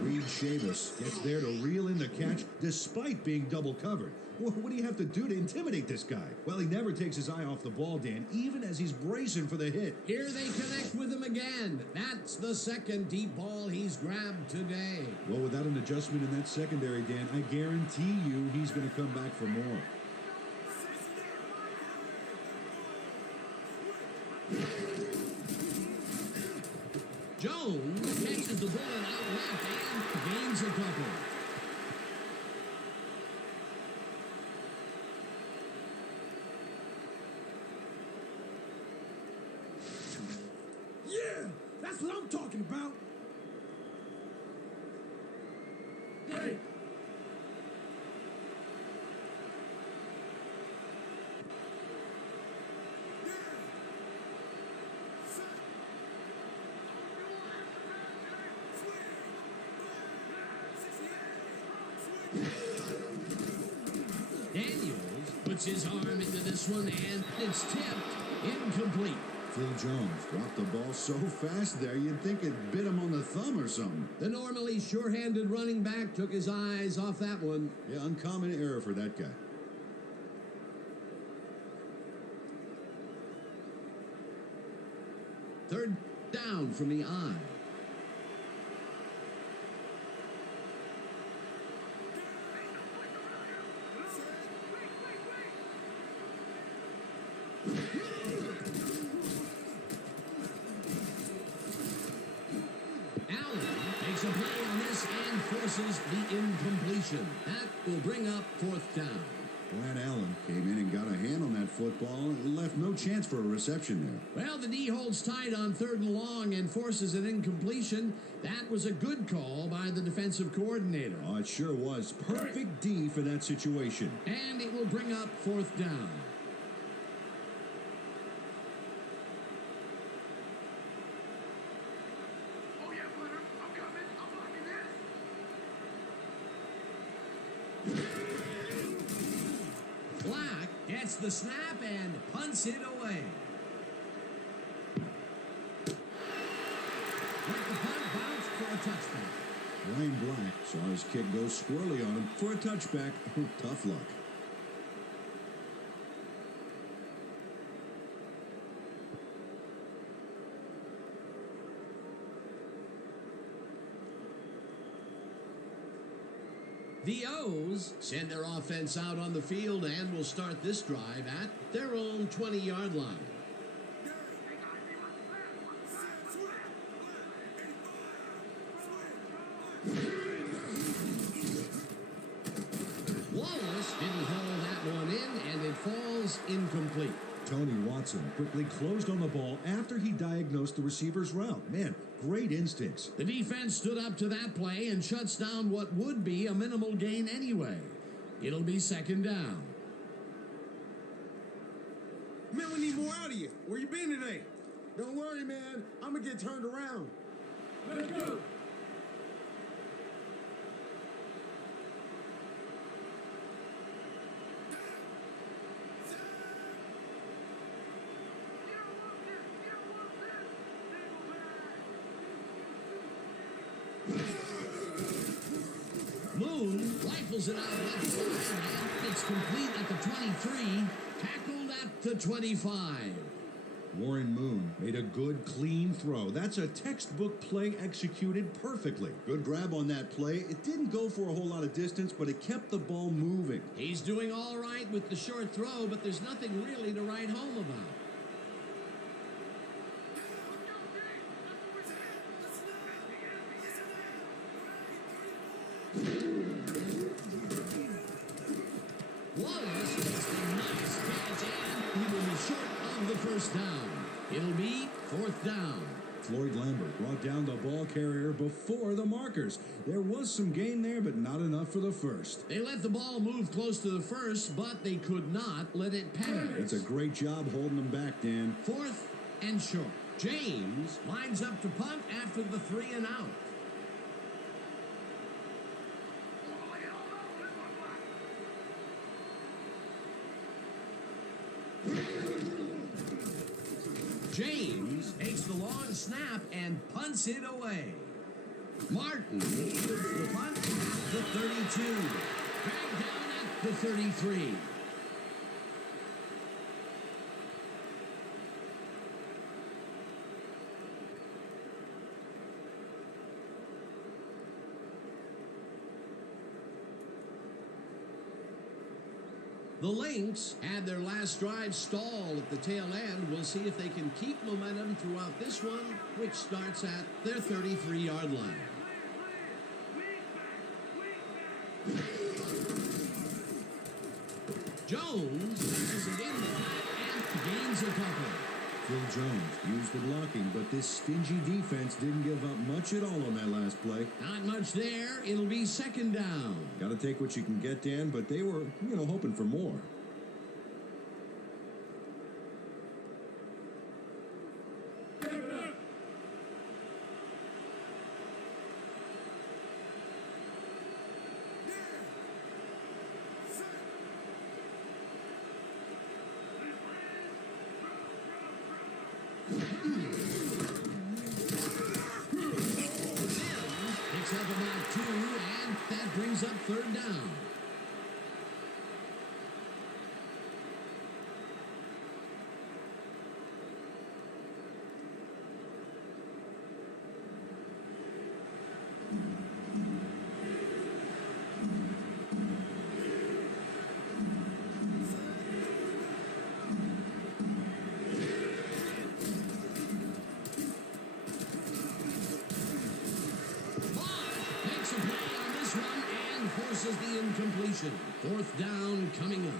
Reed Chavis gets there to reel in the catch despite being double covered. What do you have to do to intimidate this guy? Well, he never takes his eye off the ball, Dan, even as he's bracing for the hit. Here they connect with him again. That's the second deep ball he's grabbed today. Well, without an adjustment in that secondary, Dan, I guarantee you he's going to come back for more. Jones catches the ball out left and gains a couple. Yeah! That's what I'm talking about! Hey! Daniels puts his arm into this one, and it's tipped incomplete. Phil Jones dropped the ball so fast there, you'd think it bit him on the thumb or something. The normally sure-handed running back took his eyes off that one. Yeah, uncommon error for that guy. Third down from the eye. Allen makes a play on this and forces the incompletion. That will bring up fourth down. Brad Allen came in and got a hand on that football and left no chance for a reception there. Well, the D holds tight on third and long and forces an incompletion. That was a good call by the defensive coordinator. Oh, it sure was. Perfect D for that situation. And it will bring up fourth down. Oh, yeah, Blenner. I'm coming. I'm blocking this. Black gets the snap and punts it away. Let the punt bounce for a touchback. Ryan Black saw his kick go squirrely on him for a touchback. Tough luck. The O's send their offense out on the field and will start this drive at their own 20-yard line. Wallace didn't hold that one in, and it falls incomplete. Tony Watson quickly closed on the ball after he diagnosed the receiver's route. Man, great instincts. The defense stood up to that play and shuts down what would be a minimal gain anyway. It'll be second down. Man, we need more out of you. Where you been today? Don't worry, man. I'm going to get turned around. Let's go. Moon rifles it out left side, and it's complete at the 23, tackled at the 25. Warren Moon made a good, clean throw. That's a textbook play executed perfectly. Good grab on that play. It didn't go for a whole lot of distance, but it kept the ball moving. He's doing all right with the short throw, but there's nothing really to write home about. Wallace makes a nice catch, and he will be short of the first down. It'll be fourth down. Floyd Lambert brought down the ball carrier before the markers. There was some gain there, but not enough for the first. They let the ball move close to the first, but they could not let it pass. It's a great job holding them back, Dan. Fourth and short. James lines up to punt after the 3 and out. James takes the long snap and punts it away. Martin puts the punt at the 32. Dragged down at the 33. The Lynx had their last drive stall at the tail end. We'll see if they can keep momentum throughout this one, which starts at their 33-yard line. Jones passes it in the flat and gains a couple. Phil Jones used the blocking, but this stingy defense didn't give up much at all on that last play. Not much there. It'll be second down. Got to take what you can get, Dan, but they were, hoping for more. Picks up about 2, and that brings up third down. Forces the incompletion. Fourth down coming up.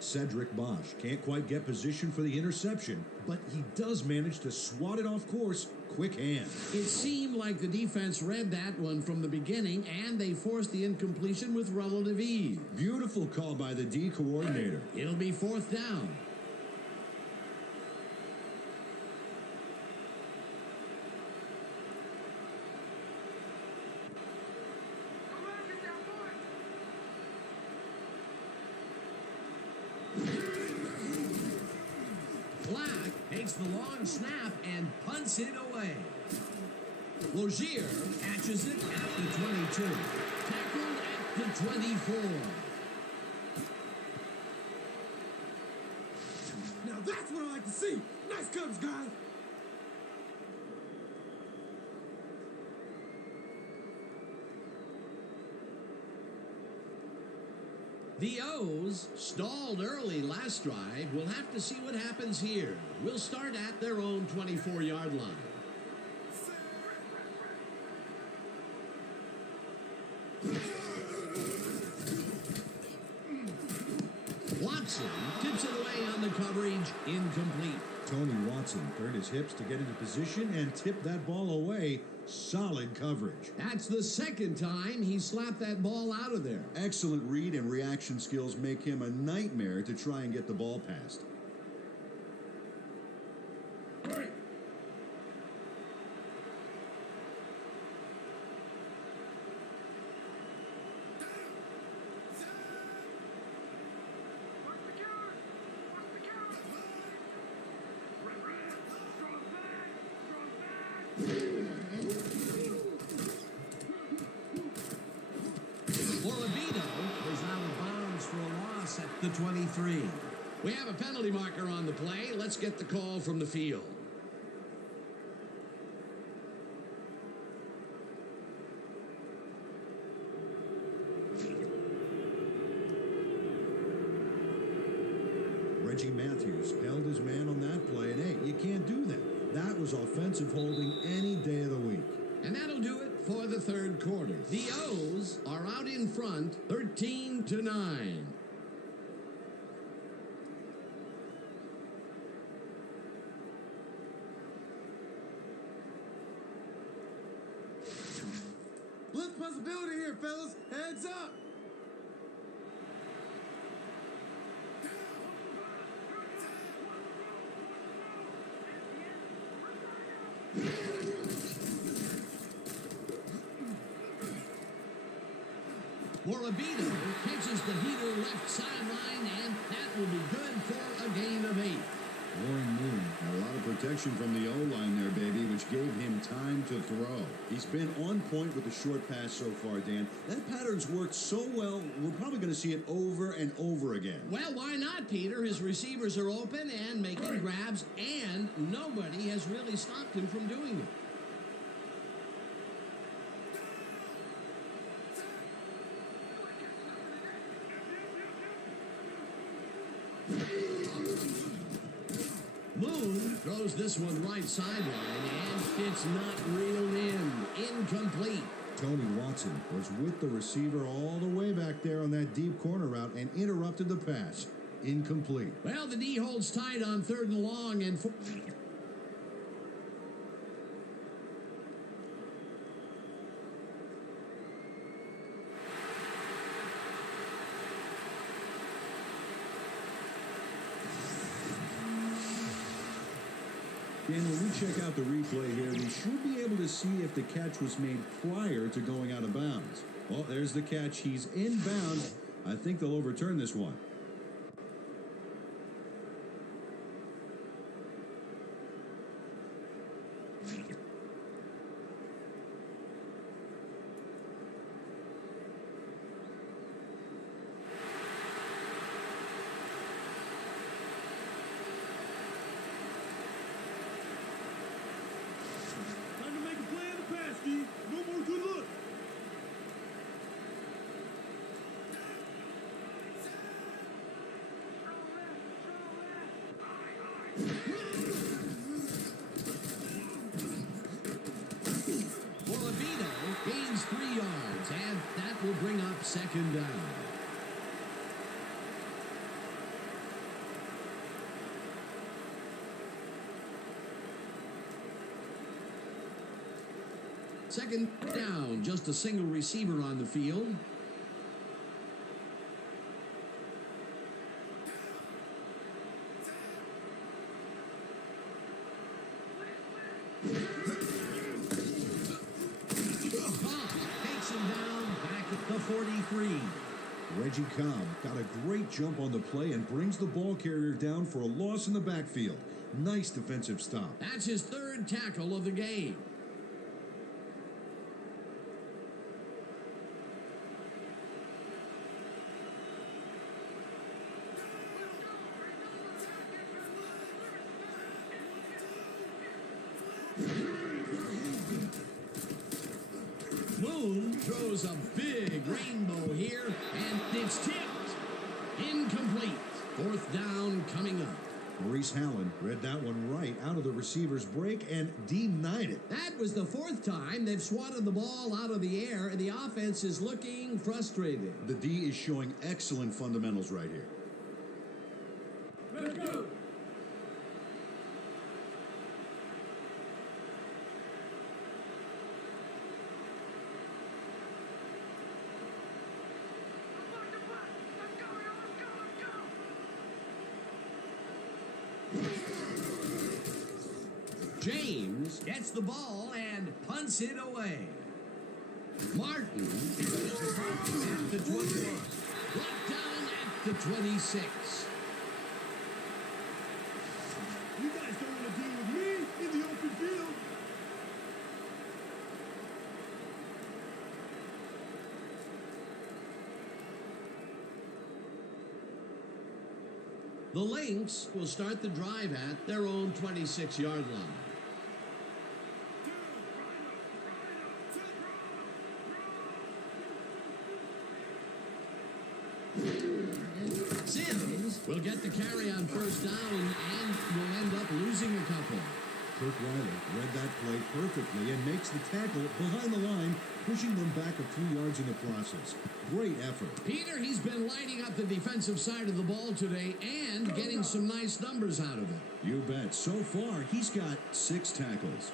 Cedric Bosch can't quite get position for the interception, but he does manage to swat it off course. Quick hands. It seemed like the defense read that one from the beginning, and they forced the incompletion with relative ease. Beautiful call by the D coordinator. It'll be fourth down. Black takes the long snap and punts it away. Logier catches it at the 22. Tackled at the 24. Now that's what I like to see. Nice coverage, guys. The O's stalled early last drive. We'll have to see what happens here. We'll start at their own 24-yard line. Watson tips it away on the coverage. Incomplete. Tony Watson turned his hips to get into position and tipped that ball away. Solid coverage. That's the second time he slapped that ball out of there. Excellent read and reaction skills make him a nightmare to try and get the ball past. The 23. We have a penalty marker on the play. Let's get the call from the field. Reggie Matthews held his man on that play, and hey, you can't do that. That was offensive holding any day of the week. And that'll do it for the third quarter. The O's are out in front, 13-9. Blitz possibility here, fellas. Heads up. Morabito catches the heater left sideline, and that will be good for a gain of 8. Warren Moon had a lot of protection from the O-line there, baby, which gave him time to throw. He's been on point with the short pass so far, Dan. That pattern's worked so well, we're probably going to see it over and over again. Well, why not, Peter? His receivers are open and making grabs, and nobody has really stopped him from doing it. Moon throws this one right sideline, and it's not reeled in. Incomplete. Tony Watson was with the receiver all the way back there on that deep corner route and interrupted the pass. Incomplete. Well, the D holds tight on 3rd and long, and Dan, when we check out the replay here, we should be able to see if the catch was made prior to going out of bounds. Well, there's the catch. He's in bounds. I think they'll overturn this one. gains 3 yards, and that will bring up 2nd down. Second down, just a single receiver on the field. Takes him down back at the 43. Reggie Cobb got a great jump on the play and brings the ball carrier down for a loss in the backfield. Nice defensive stop. That's his 3rd tackle of the game. Moon throws a big rainbow here, and it's tipped. Incomplete. 4th down coming up. Maurice Hallen read that one right out of the receiver's break and denied it. That was the 4th time they've swatted the ball out of the air, and the offense is looking frustrated. The D is showing excellent fundamentals right here. Let's go. James gets the ball and punts it away. Martin throws the ball at the 21. Brought down at the 26. You guys don't want to deal with me in the open field. The Lynx will start the drive at their own 26-yard line. Sims will get the carry on first down and will end up losing a couple. Kirk Riley read that play perfectly and makes the tackle behind the line, pushing them back a few yards in the process. Great effort. Peter, he's been lighting up the defensive side of the ball today and getting some nice numbers out of it. You bet. So far, he's got 6 tackles.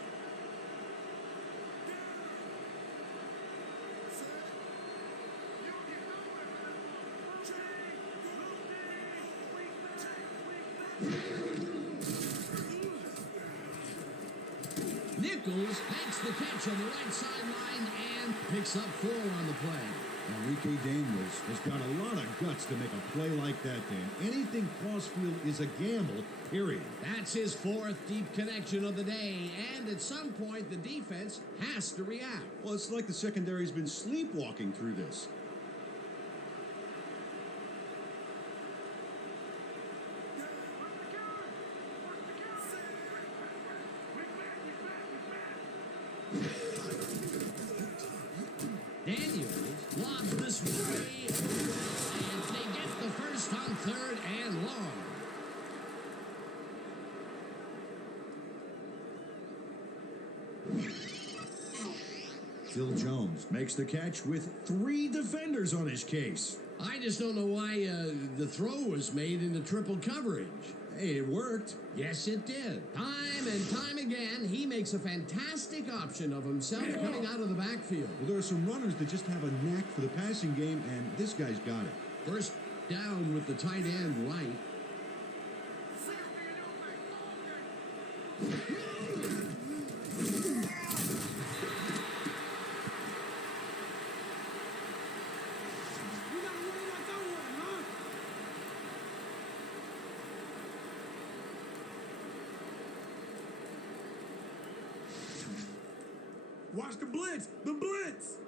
Nichols makes the catch on the right sideline and picks up 4 on the play. Enrique Daniels has got a lot of guts to make a play like that, Dan. Anything crossfield is a gamble, period. That's his 4th deep connection of the day, and at some point the defense has to react. Well, it's like the secondary's been sleepwalking through this. Daniels lobs this way, and they get the first on 3rd and long. Phil Jones makes the catch with 3 defenders on his case. I just don't know why the throw was made into triple coverage. Hey, it worked. Yes, it did. Time and time again, he makes a fantastic option of himself coming out of the backfield. Well, there are some runners that just have a knack for the passing game, and this guy's got it. First down with the tight end right. You gotta run like I run, huh? Watch the blitz! The blitz!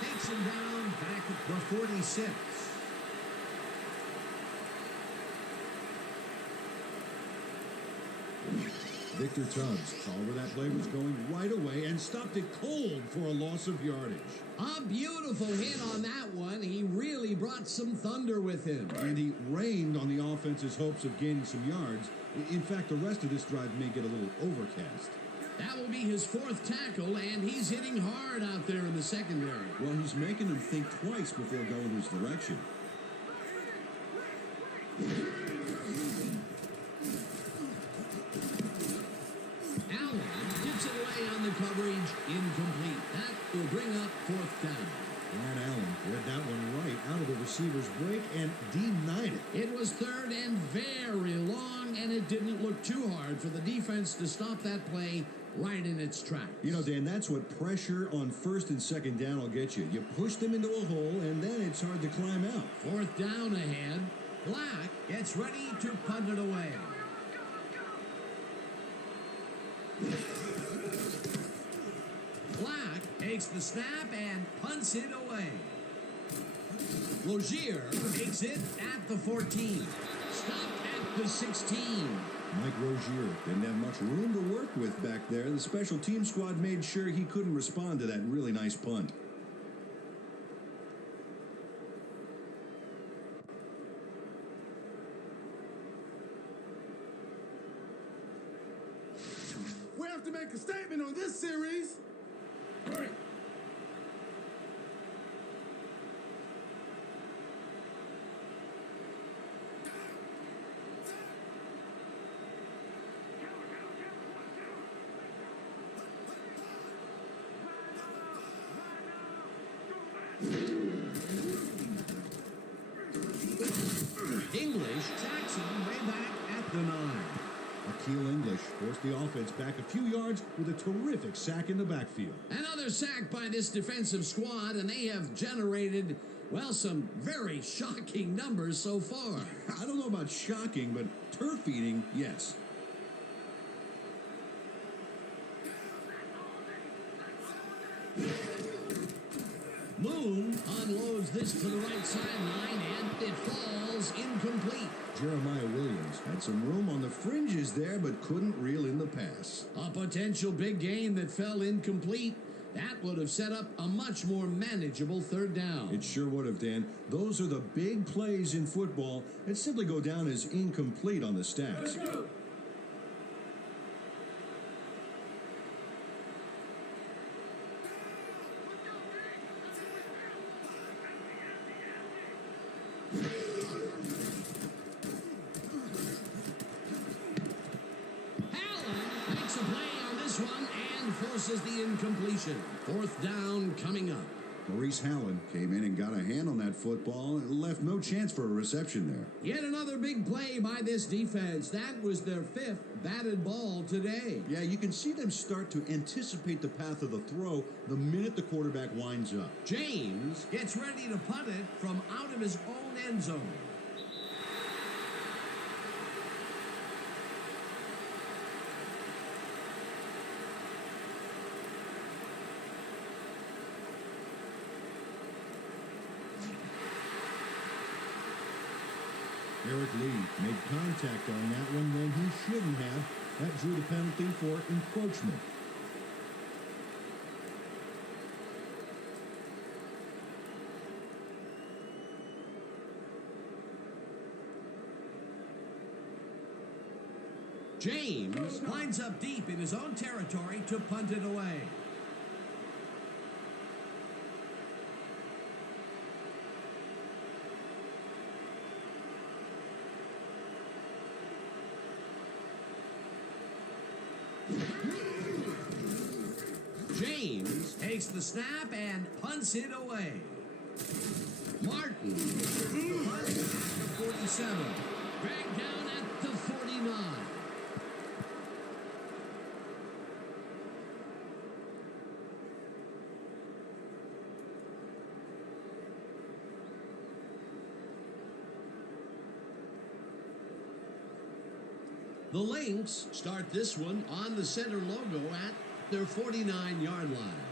Takes him down back at the 46. Victor Tubbs saw where that play was going right away and stopped it cold for a loss of yardage. A beautiful hit on that one. He really brought some thunder with him. And he rained on the offense's hopes of gaining some yards. In fact, the rest of this drive may get a little overcast. That will be his 4th tackle, and he's hitting hard out there in the secondary. Well, he's making them think twice before going his direction. Allen gets it away on the coverage, incomplete. That will bring up 4th down. Brad Allen read that one right out of the receiver's break and denied it. It was 3rd and very long, and it didn't look too hard for the defense to stop that play right in its tracks. You know, Dan, that's what pressure on 1st and 2nd down will get you. You push them into a hole, and then it's hard to climb out. 4th down ahead. Black gets ready to punt it away. Black takes the snap and punts it away. Logier takes it at the 14. Stopped at the 16. Mike Rozier Didn't have much room to work with back there. The special team squad made sure he couldn't respond to that really nice punt. We have to make a statement on this series. English tracks him way back at the 9. Akil English forced the offense back a few yards with a terrific sack in the backfield. Another sack by this defensive squad, and they have generated, well, some very shocking numbers so far. I don't know about shocking, but turf eating, yes. Moon unloads this to the right sideline, and it falls incomplete. Jeremiah Williams had some room on the fringes there, but couldn't reel in the pass. A potential big gain that fell incomplete. That would have set up a much more manageable third down. It sure would have, Dan. Those are the big plays in football that simply go down as incomplete on the stats. Allen makes a play on this one and forces the incompletion. Fourth down coming up. Maurice Hallen came in and got a hand on that football and left no chance for a reception there. Yet another big play by this defense. That was their 5th batted ball today. Yeah, you can see them start to anticipate the path of the throw the minute the quarterback winds up. James gets ready to punt it from out of his own end zone. Eric Lee made contact on that one when he shouldn't have. That drew the penalty for encroachment. James lines up deep in his own territory to punt it away. James takes the snap and punts it away. Martin punts at the 47. Dragged down at the 49. The Lynx start this one on the center logo at their 49-yard line.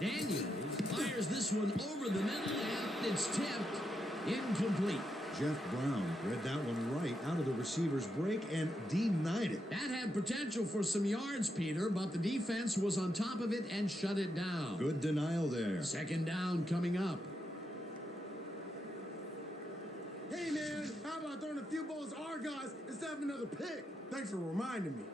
Daniels fires this one over the middle, and it's tipped incomplete. Jeff Brown read that one right out of the receiver's break and denied it. That had potential for some yards, Peter, but the defense was on top of it and shut it down. Good denial there. Second down coming up. Hey, man, how about throwing a few balls to our guys instead of another pick? Thanks for reminding me.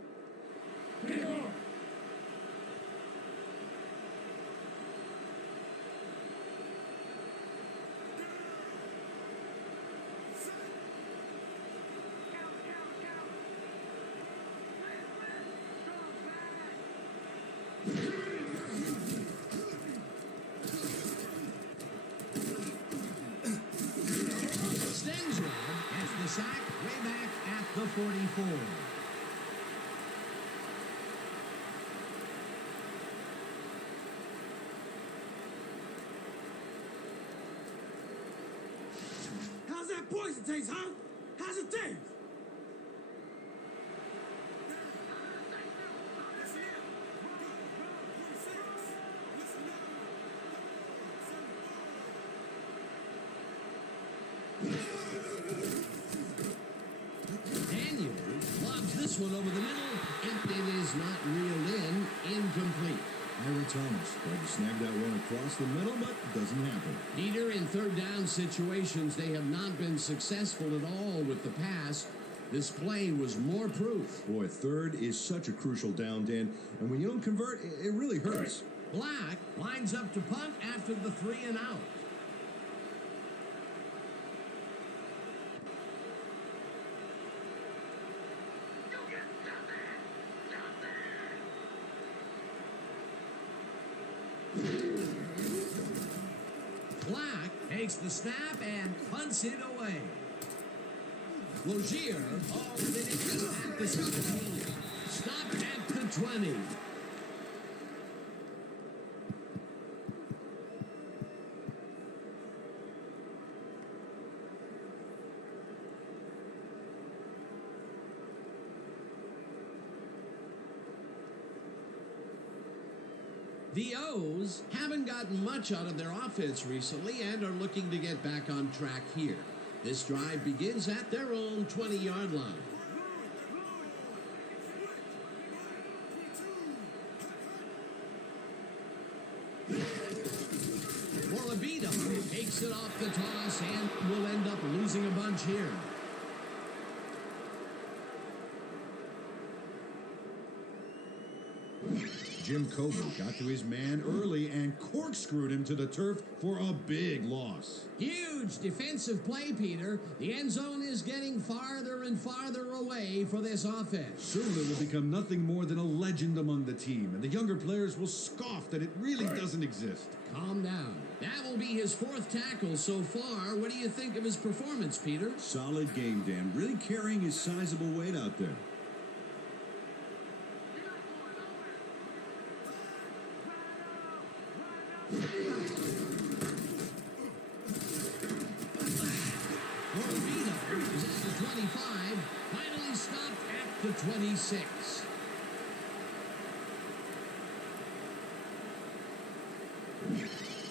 Sack way back at the 44. How's that poison taste, huh? How's it taste? This one over the middle, and it is not reeled in. Incomplete. Ira Thomas tried to snag that one across the middle, but it doesn't happen. Peter, in third down situations, they have not been successful at all with the pass. This play was more proof. Boy, third is such a crucial down, Dan, and when you don't convert, it really hurts. Black lines up to punt after the 3 and out. Black takes the snap and punts it away. Logier hauls it in at the 17. Stopped at the 20. The O's haven't gotten much out of their offense recently and are looking to get back on track here. This drive begins at their own 20-yard line. Morabito takes it off the toss and will end up losing a bunch here. Jim Coburn got to his man early and corkscrewed him to the turf for a big loss. Huge defensive play, Peter. The end zone is getting farther and farther away for this offense. Soon it will become nothing more than a legend among the team, and the younger players will scoff that it really doesn't exist. Calm down. That will be his 4th tackle so far. What do you think of his performance, Peter? Solid game, Dan. Really carrying his sizable weight out there. Morabito is at the 25, finally stopped at the 26.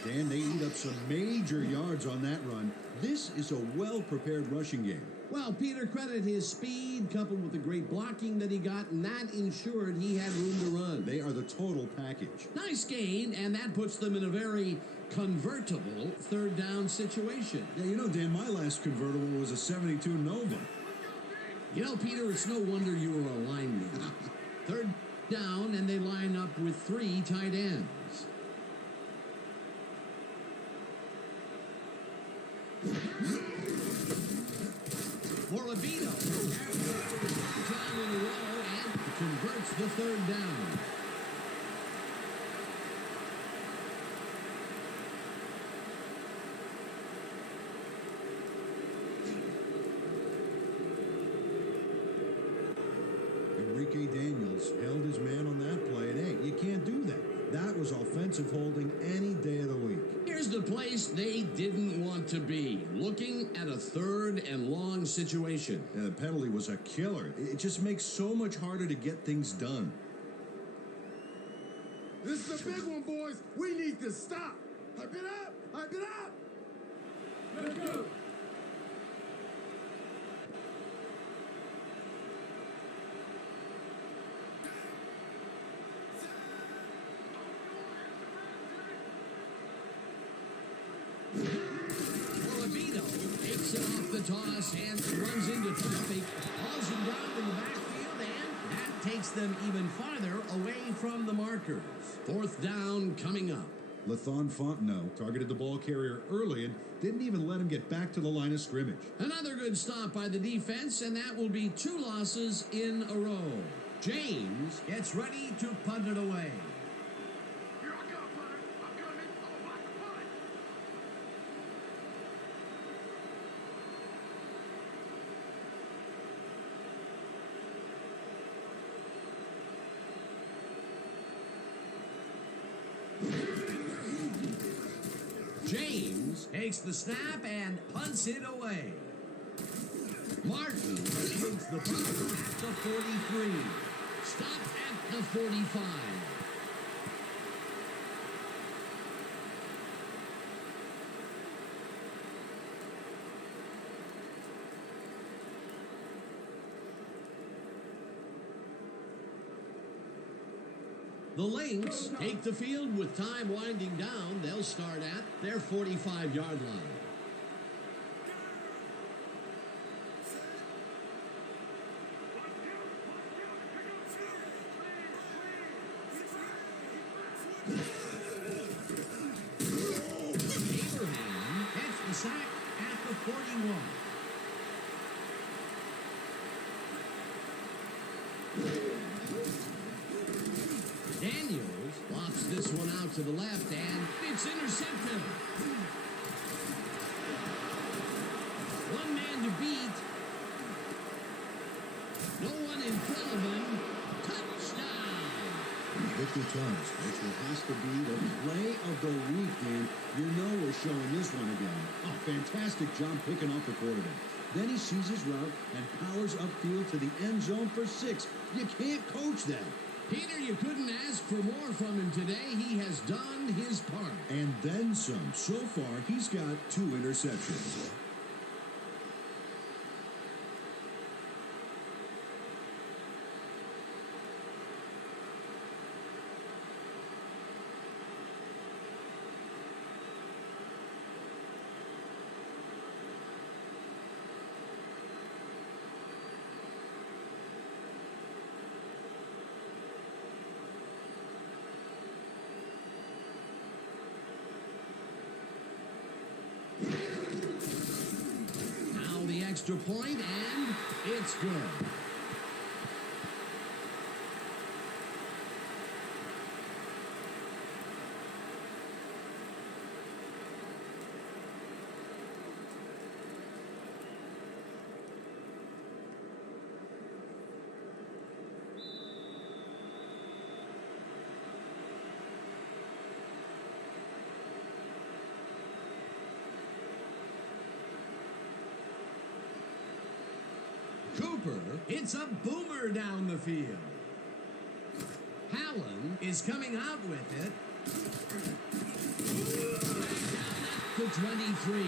Dan, they eat up some major yards on that run. This is a well-prepared rushing game. Well, Peter, credit his speed coupled with the great blocking that he got, and that ensured he had room to run. They are the total package. Nice gain, and that puts them in a very convertible 3rd down situation. Yeah, you know, Dan, my last convertible was a 72 Nova. You know, Peter, it's no wonder you were a lineman. 3rd down, and they line up with 3 tight ends. Morabito time in a row and converts the 3rd down. Enrique Daniels held his man on that play, and hey, you can't do that. That was offensive holding any day of the week. Here's the place they didn't want to be, looking at a 3rd and long situation. And the penalty was a killer. It just makes so much harder to get things done. This is a big one, boys. We need to stop. Hype it up. Hype it up. Let's go. Morabito takes it off the toss and runs into traffic, hauls him down in the backfield, and that takes them even farther away from the markers. 4th down coming up. Lathon Fontenot targeted the ball carrier early and didn't even let him get back to the line of scrimmage. Another good stop by the defense, and that will be 2 losses in a row. James gets ready to punt it away. Here I come, punter. I'm coming. I'm about to punt. James takes the snap and punts it away. Martin takes the punt at the 43. Stopped at the 45. The Lynx take the field with time winding down. They'll start at their 45-yard line. Abraham gets the sack at the 41. Daniels lofts this one out to the left, and it's intercepted. hard to beat. No one in front of him. Touchdown. Victor Thomas, which has to be the play of the week, Dan. You know we're showing this one again. Oh, fantastic job picking off the quarterback. Then he sees his route and powers upfield to the end zone for 6. You can't coach that. Peter, you couldn't ask for more from him today. He has done his part. And then some. So far, he's got 2 interceptions. Now the extra point, and it's good. Cooper hits a boomer down the field. Hallen is coming out with it. The 23.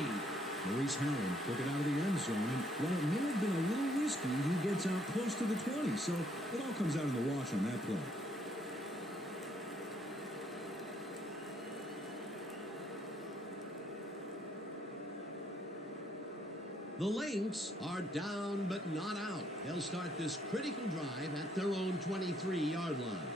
Maurice Hallen took it out of the end zone, and while it may have been a little risky, he gets out close to the 20, so it all comes out in the wash on that play. The Lynx are down but not out. They'll start this critical drive at their own 23-yard line.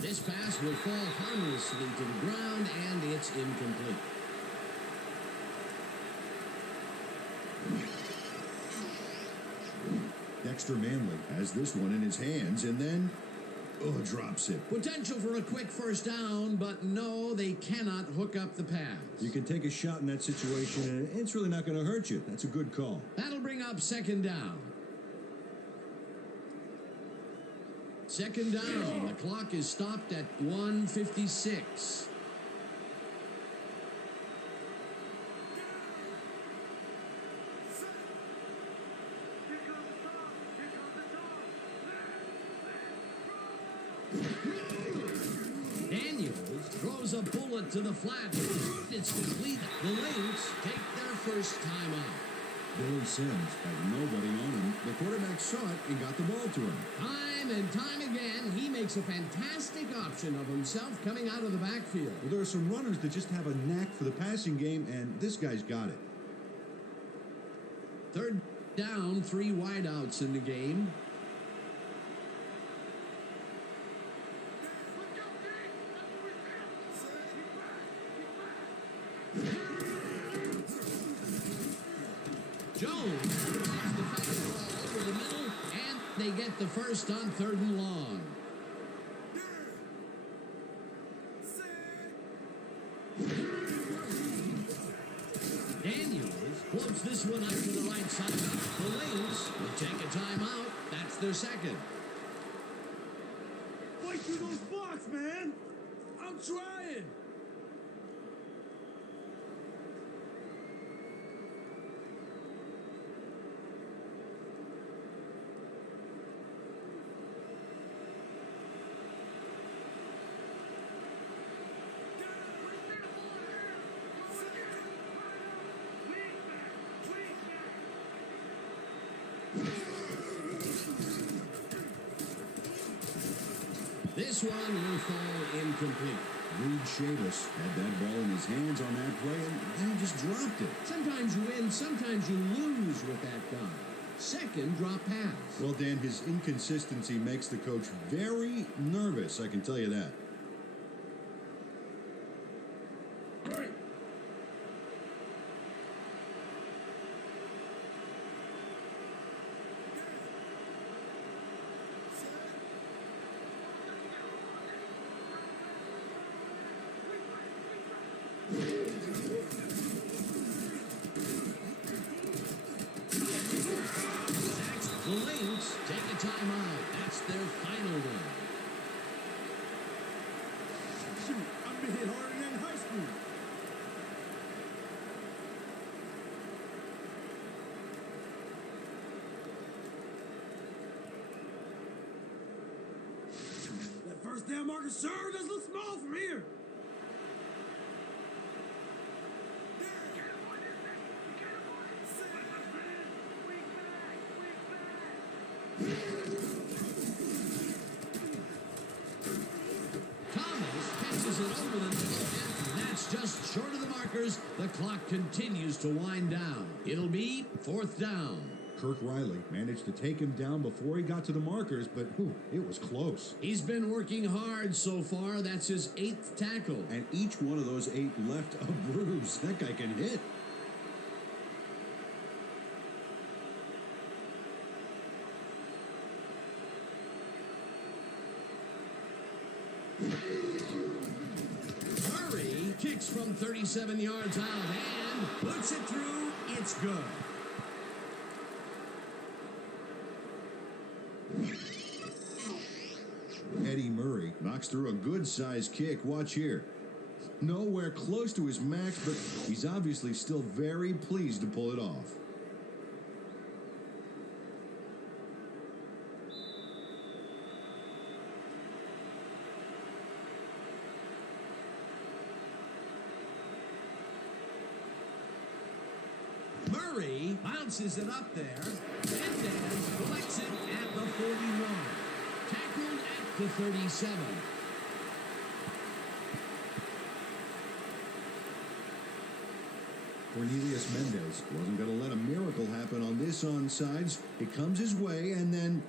This pass will fall harmlessly to the ground, and it's incomplete. Dexter Manley has this one in his hands and then drops it. Potential for a quick first down, but no, they cannot hook up the pass. You can take a shot in that situation, and it's really not going to hurt you. That's a good call. That'll bring up second down. Second down. The clock is stopped at 1:56. Daniels throws a bullet to the flat. It's complete. The Lynx take their first time out. Billy Sims had nobody on him. The quarterback saw it and got the ball to him. Time and time again, he makes a fantastic option of himself coming out of the backfield. Well, there are some runners that just have a knack for the passing game, and this guy's got it. Third down, 3 wideouts in the game. Jones leads the fastball over the middle, and they get the first on 3rd and long. Daniels floats this one out to the right side. The Lynx will take a timeout. That's their second. Fight through those blocks, man! I'm trying! This one will fall incomplete. Reed Chavis had that ball in his hands on that play, and then he just dropped it. Sometimes you win, sometimes you lose with that guy. Second drop pass. Well, Dan, his inconsistency makes the coach very nervous, I can tell you that. The Lynx take a timeout. That's their final one. Shoot, I've been hit harder than in high school. That first down marker sure does look small from here. Thomas catches it over the net, and that's just short of the markers. The clock continues to wind down. It'll be fourth down. Kirk Riley managed to take him down before he got to the markers, but it was close. He's been working hard so far. That's his 8th tackle. And each one of those 8 left a bruise. That guy can hit. Murray kicks from 37 yards out and puts it through. It's good. Eddie Murray knocks through a good-sized kick. Watch here. Nowhere close to his max, but he's obviously still very pleased to pull it off. Murray bounces it up there. Mendez collects it at the 41. Tackled at the 37. Cornelius Mendez wasn't going to let a miracle happen on this onsides. It comes his way and then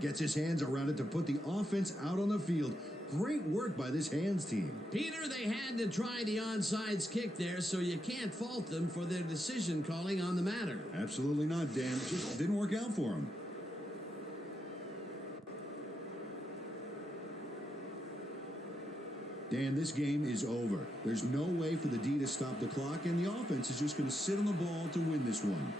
gets his hands around it to put the offense out on the field. Great work by this hands team. Peter, they had to try the onside kick there, so you can't fault them for their decision calling on the matter. Absolutely not, Dan. It just didn't work out for him. Dan, this game is over. There's no way for the D to stop the clock, and the offense is just going to sit on the ball to win this one.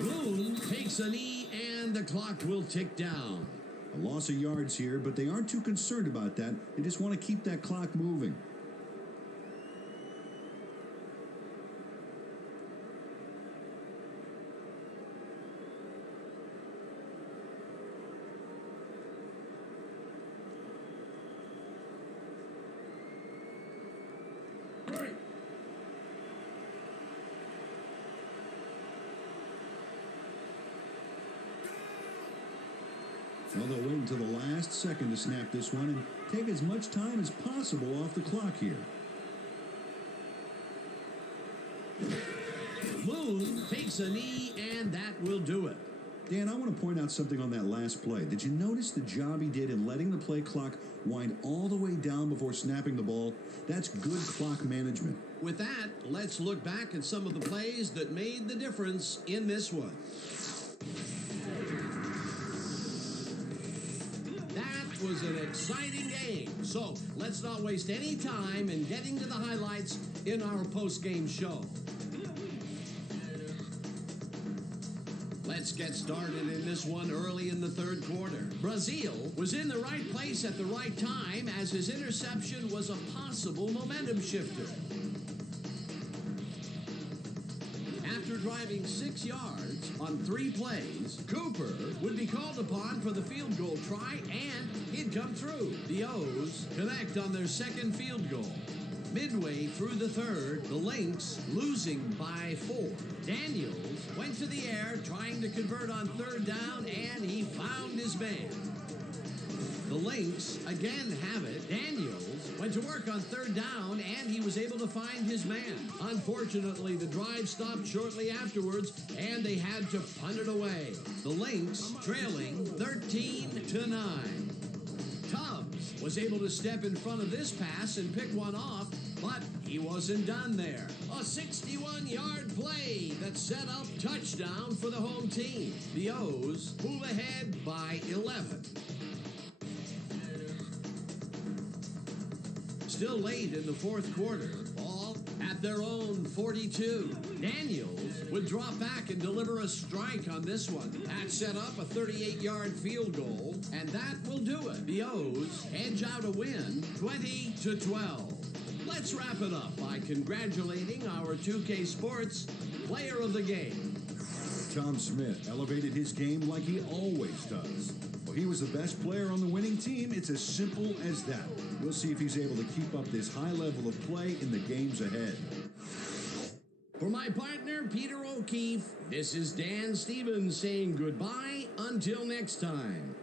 Boone takes a knee, and the clock will tick down. A loss of yards here, but they aren't too concerned about that. They just want to keep that clock moving. Well, they'll wait until the last second to snap this one and take as much time as possible off the clock here. Boone takes a knee, and that will do it. Dan, I want to point out something on that last play. Did you notice the job he did in letting the play clock wind all the way down before snapping the ball? That's good clock management. With that, let's look back at some of the plays that made the difference in this one. That was an exciting game. So let's not waste any time in getting to the highlights in our post-game show. Let's get started in this one early in the third quarter. Brazil was in the right place at the right time as his interception was a possible momentum shifter. After driving 6 yards on 3 plays, Cooper would be called upon for the field goal try, and he'd come through. The O's connect on their second field goal. Midway through the third, the Lynx losing by 4. Daniels went to the air trying to convert on third down, and he found his man. The Lynx again have it. Daniels went to work on third down, and he was able to find his man. Unfortunately, the drive stopped shortly afterwards, and they had to punt it away. The Lynx trailing 13-9. Tubbs was able to step in front of this pass and pick one off, but he wasn't done there. A 61-yard play that set up touchdown for the home team. The O's move ahead by 11. Still late in the fourth quarter, ball At their own 42, Daniels would drop back and deliver a strike on this one. That set up a 38-yard field goal, and that will do it. The O's edge out a win 20-12. Let's wrap it up by congratulating our 2K Sports player of the game. Tom Smith elevated his game like he always does. Well, he was the best player on the winning team. It's as simple as that. We'll see if he's able to keep up this high level of play in the games ahead. For my partner, Peter O'Keefe, this is Dan Stevens saying goodbye until next time.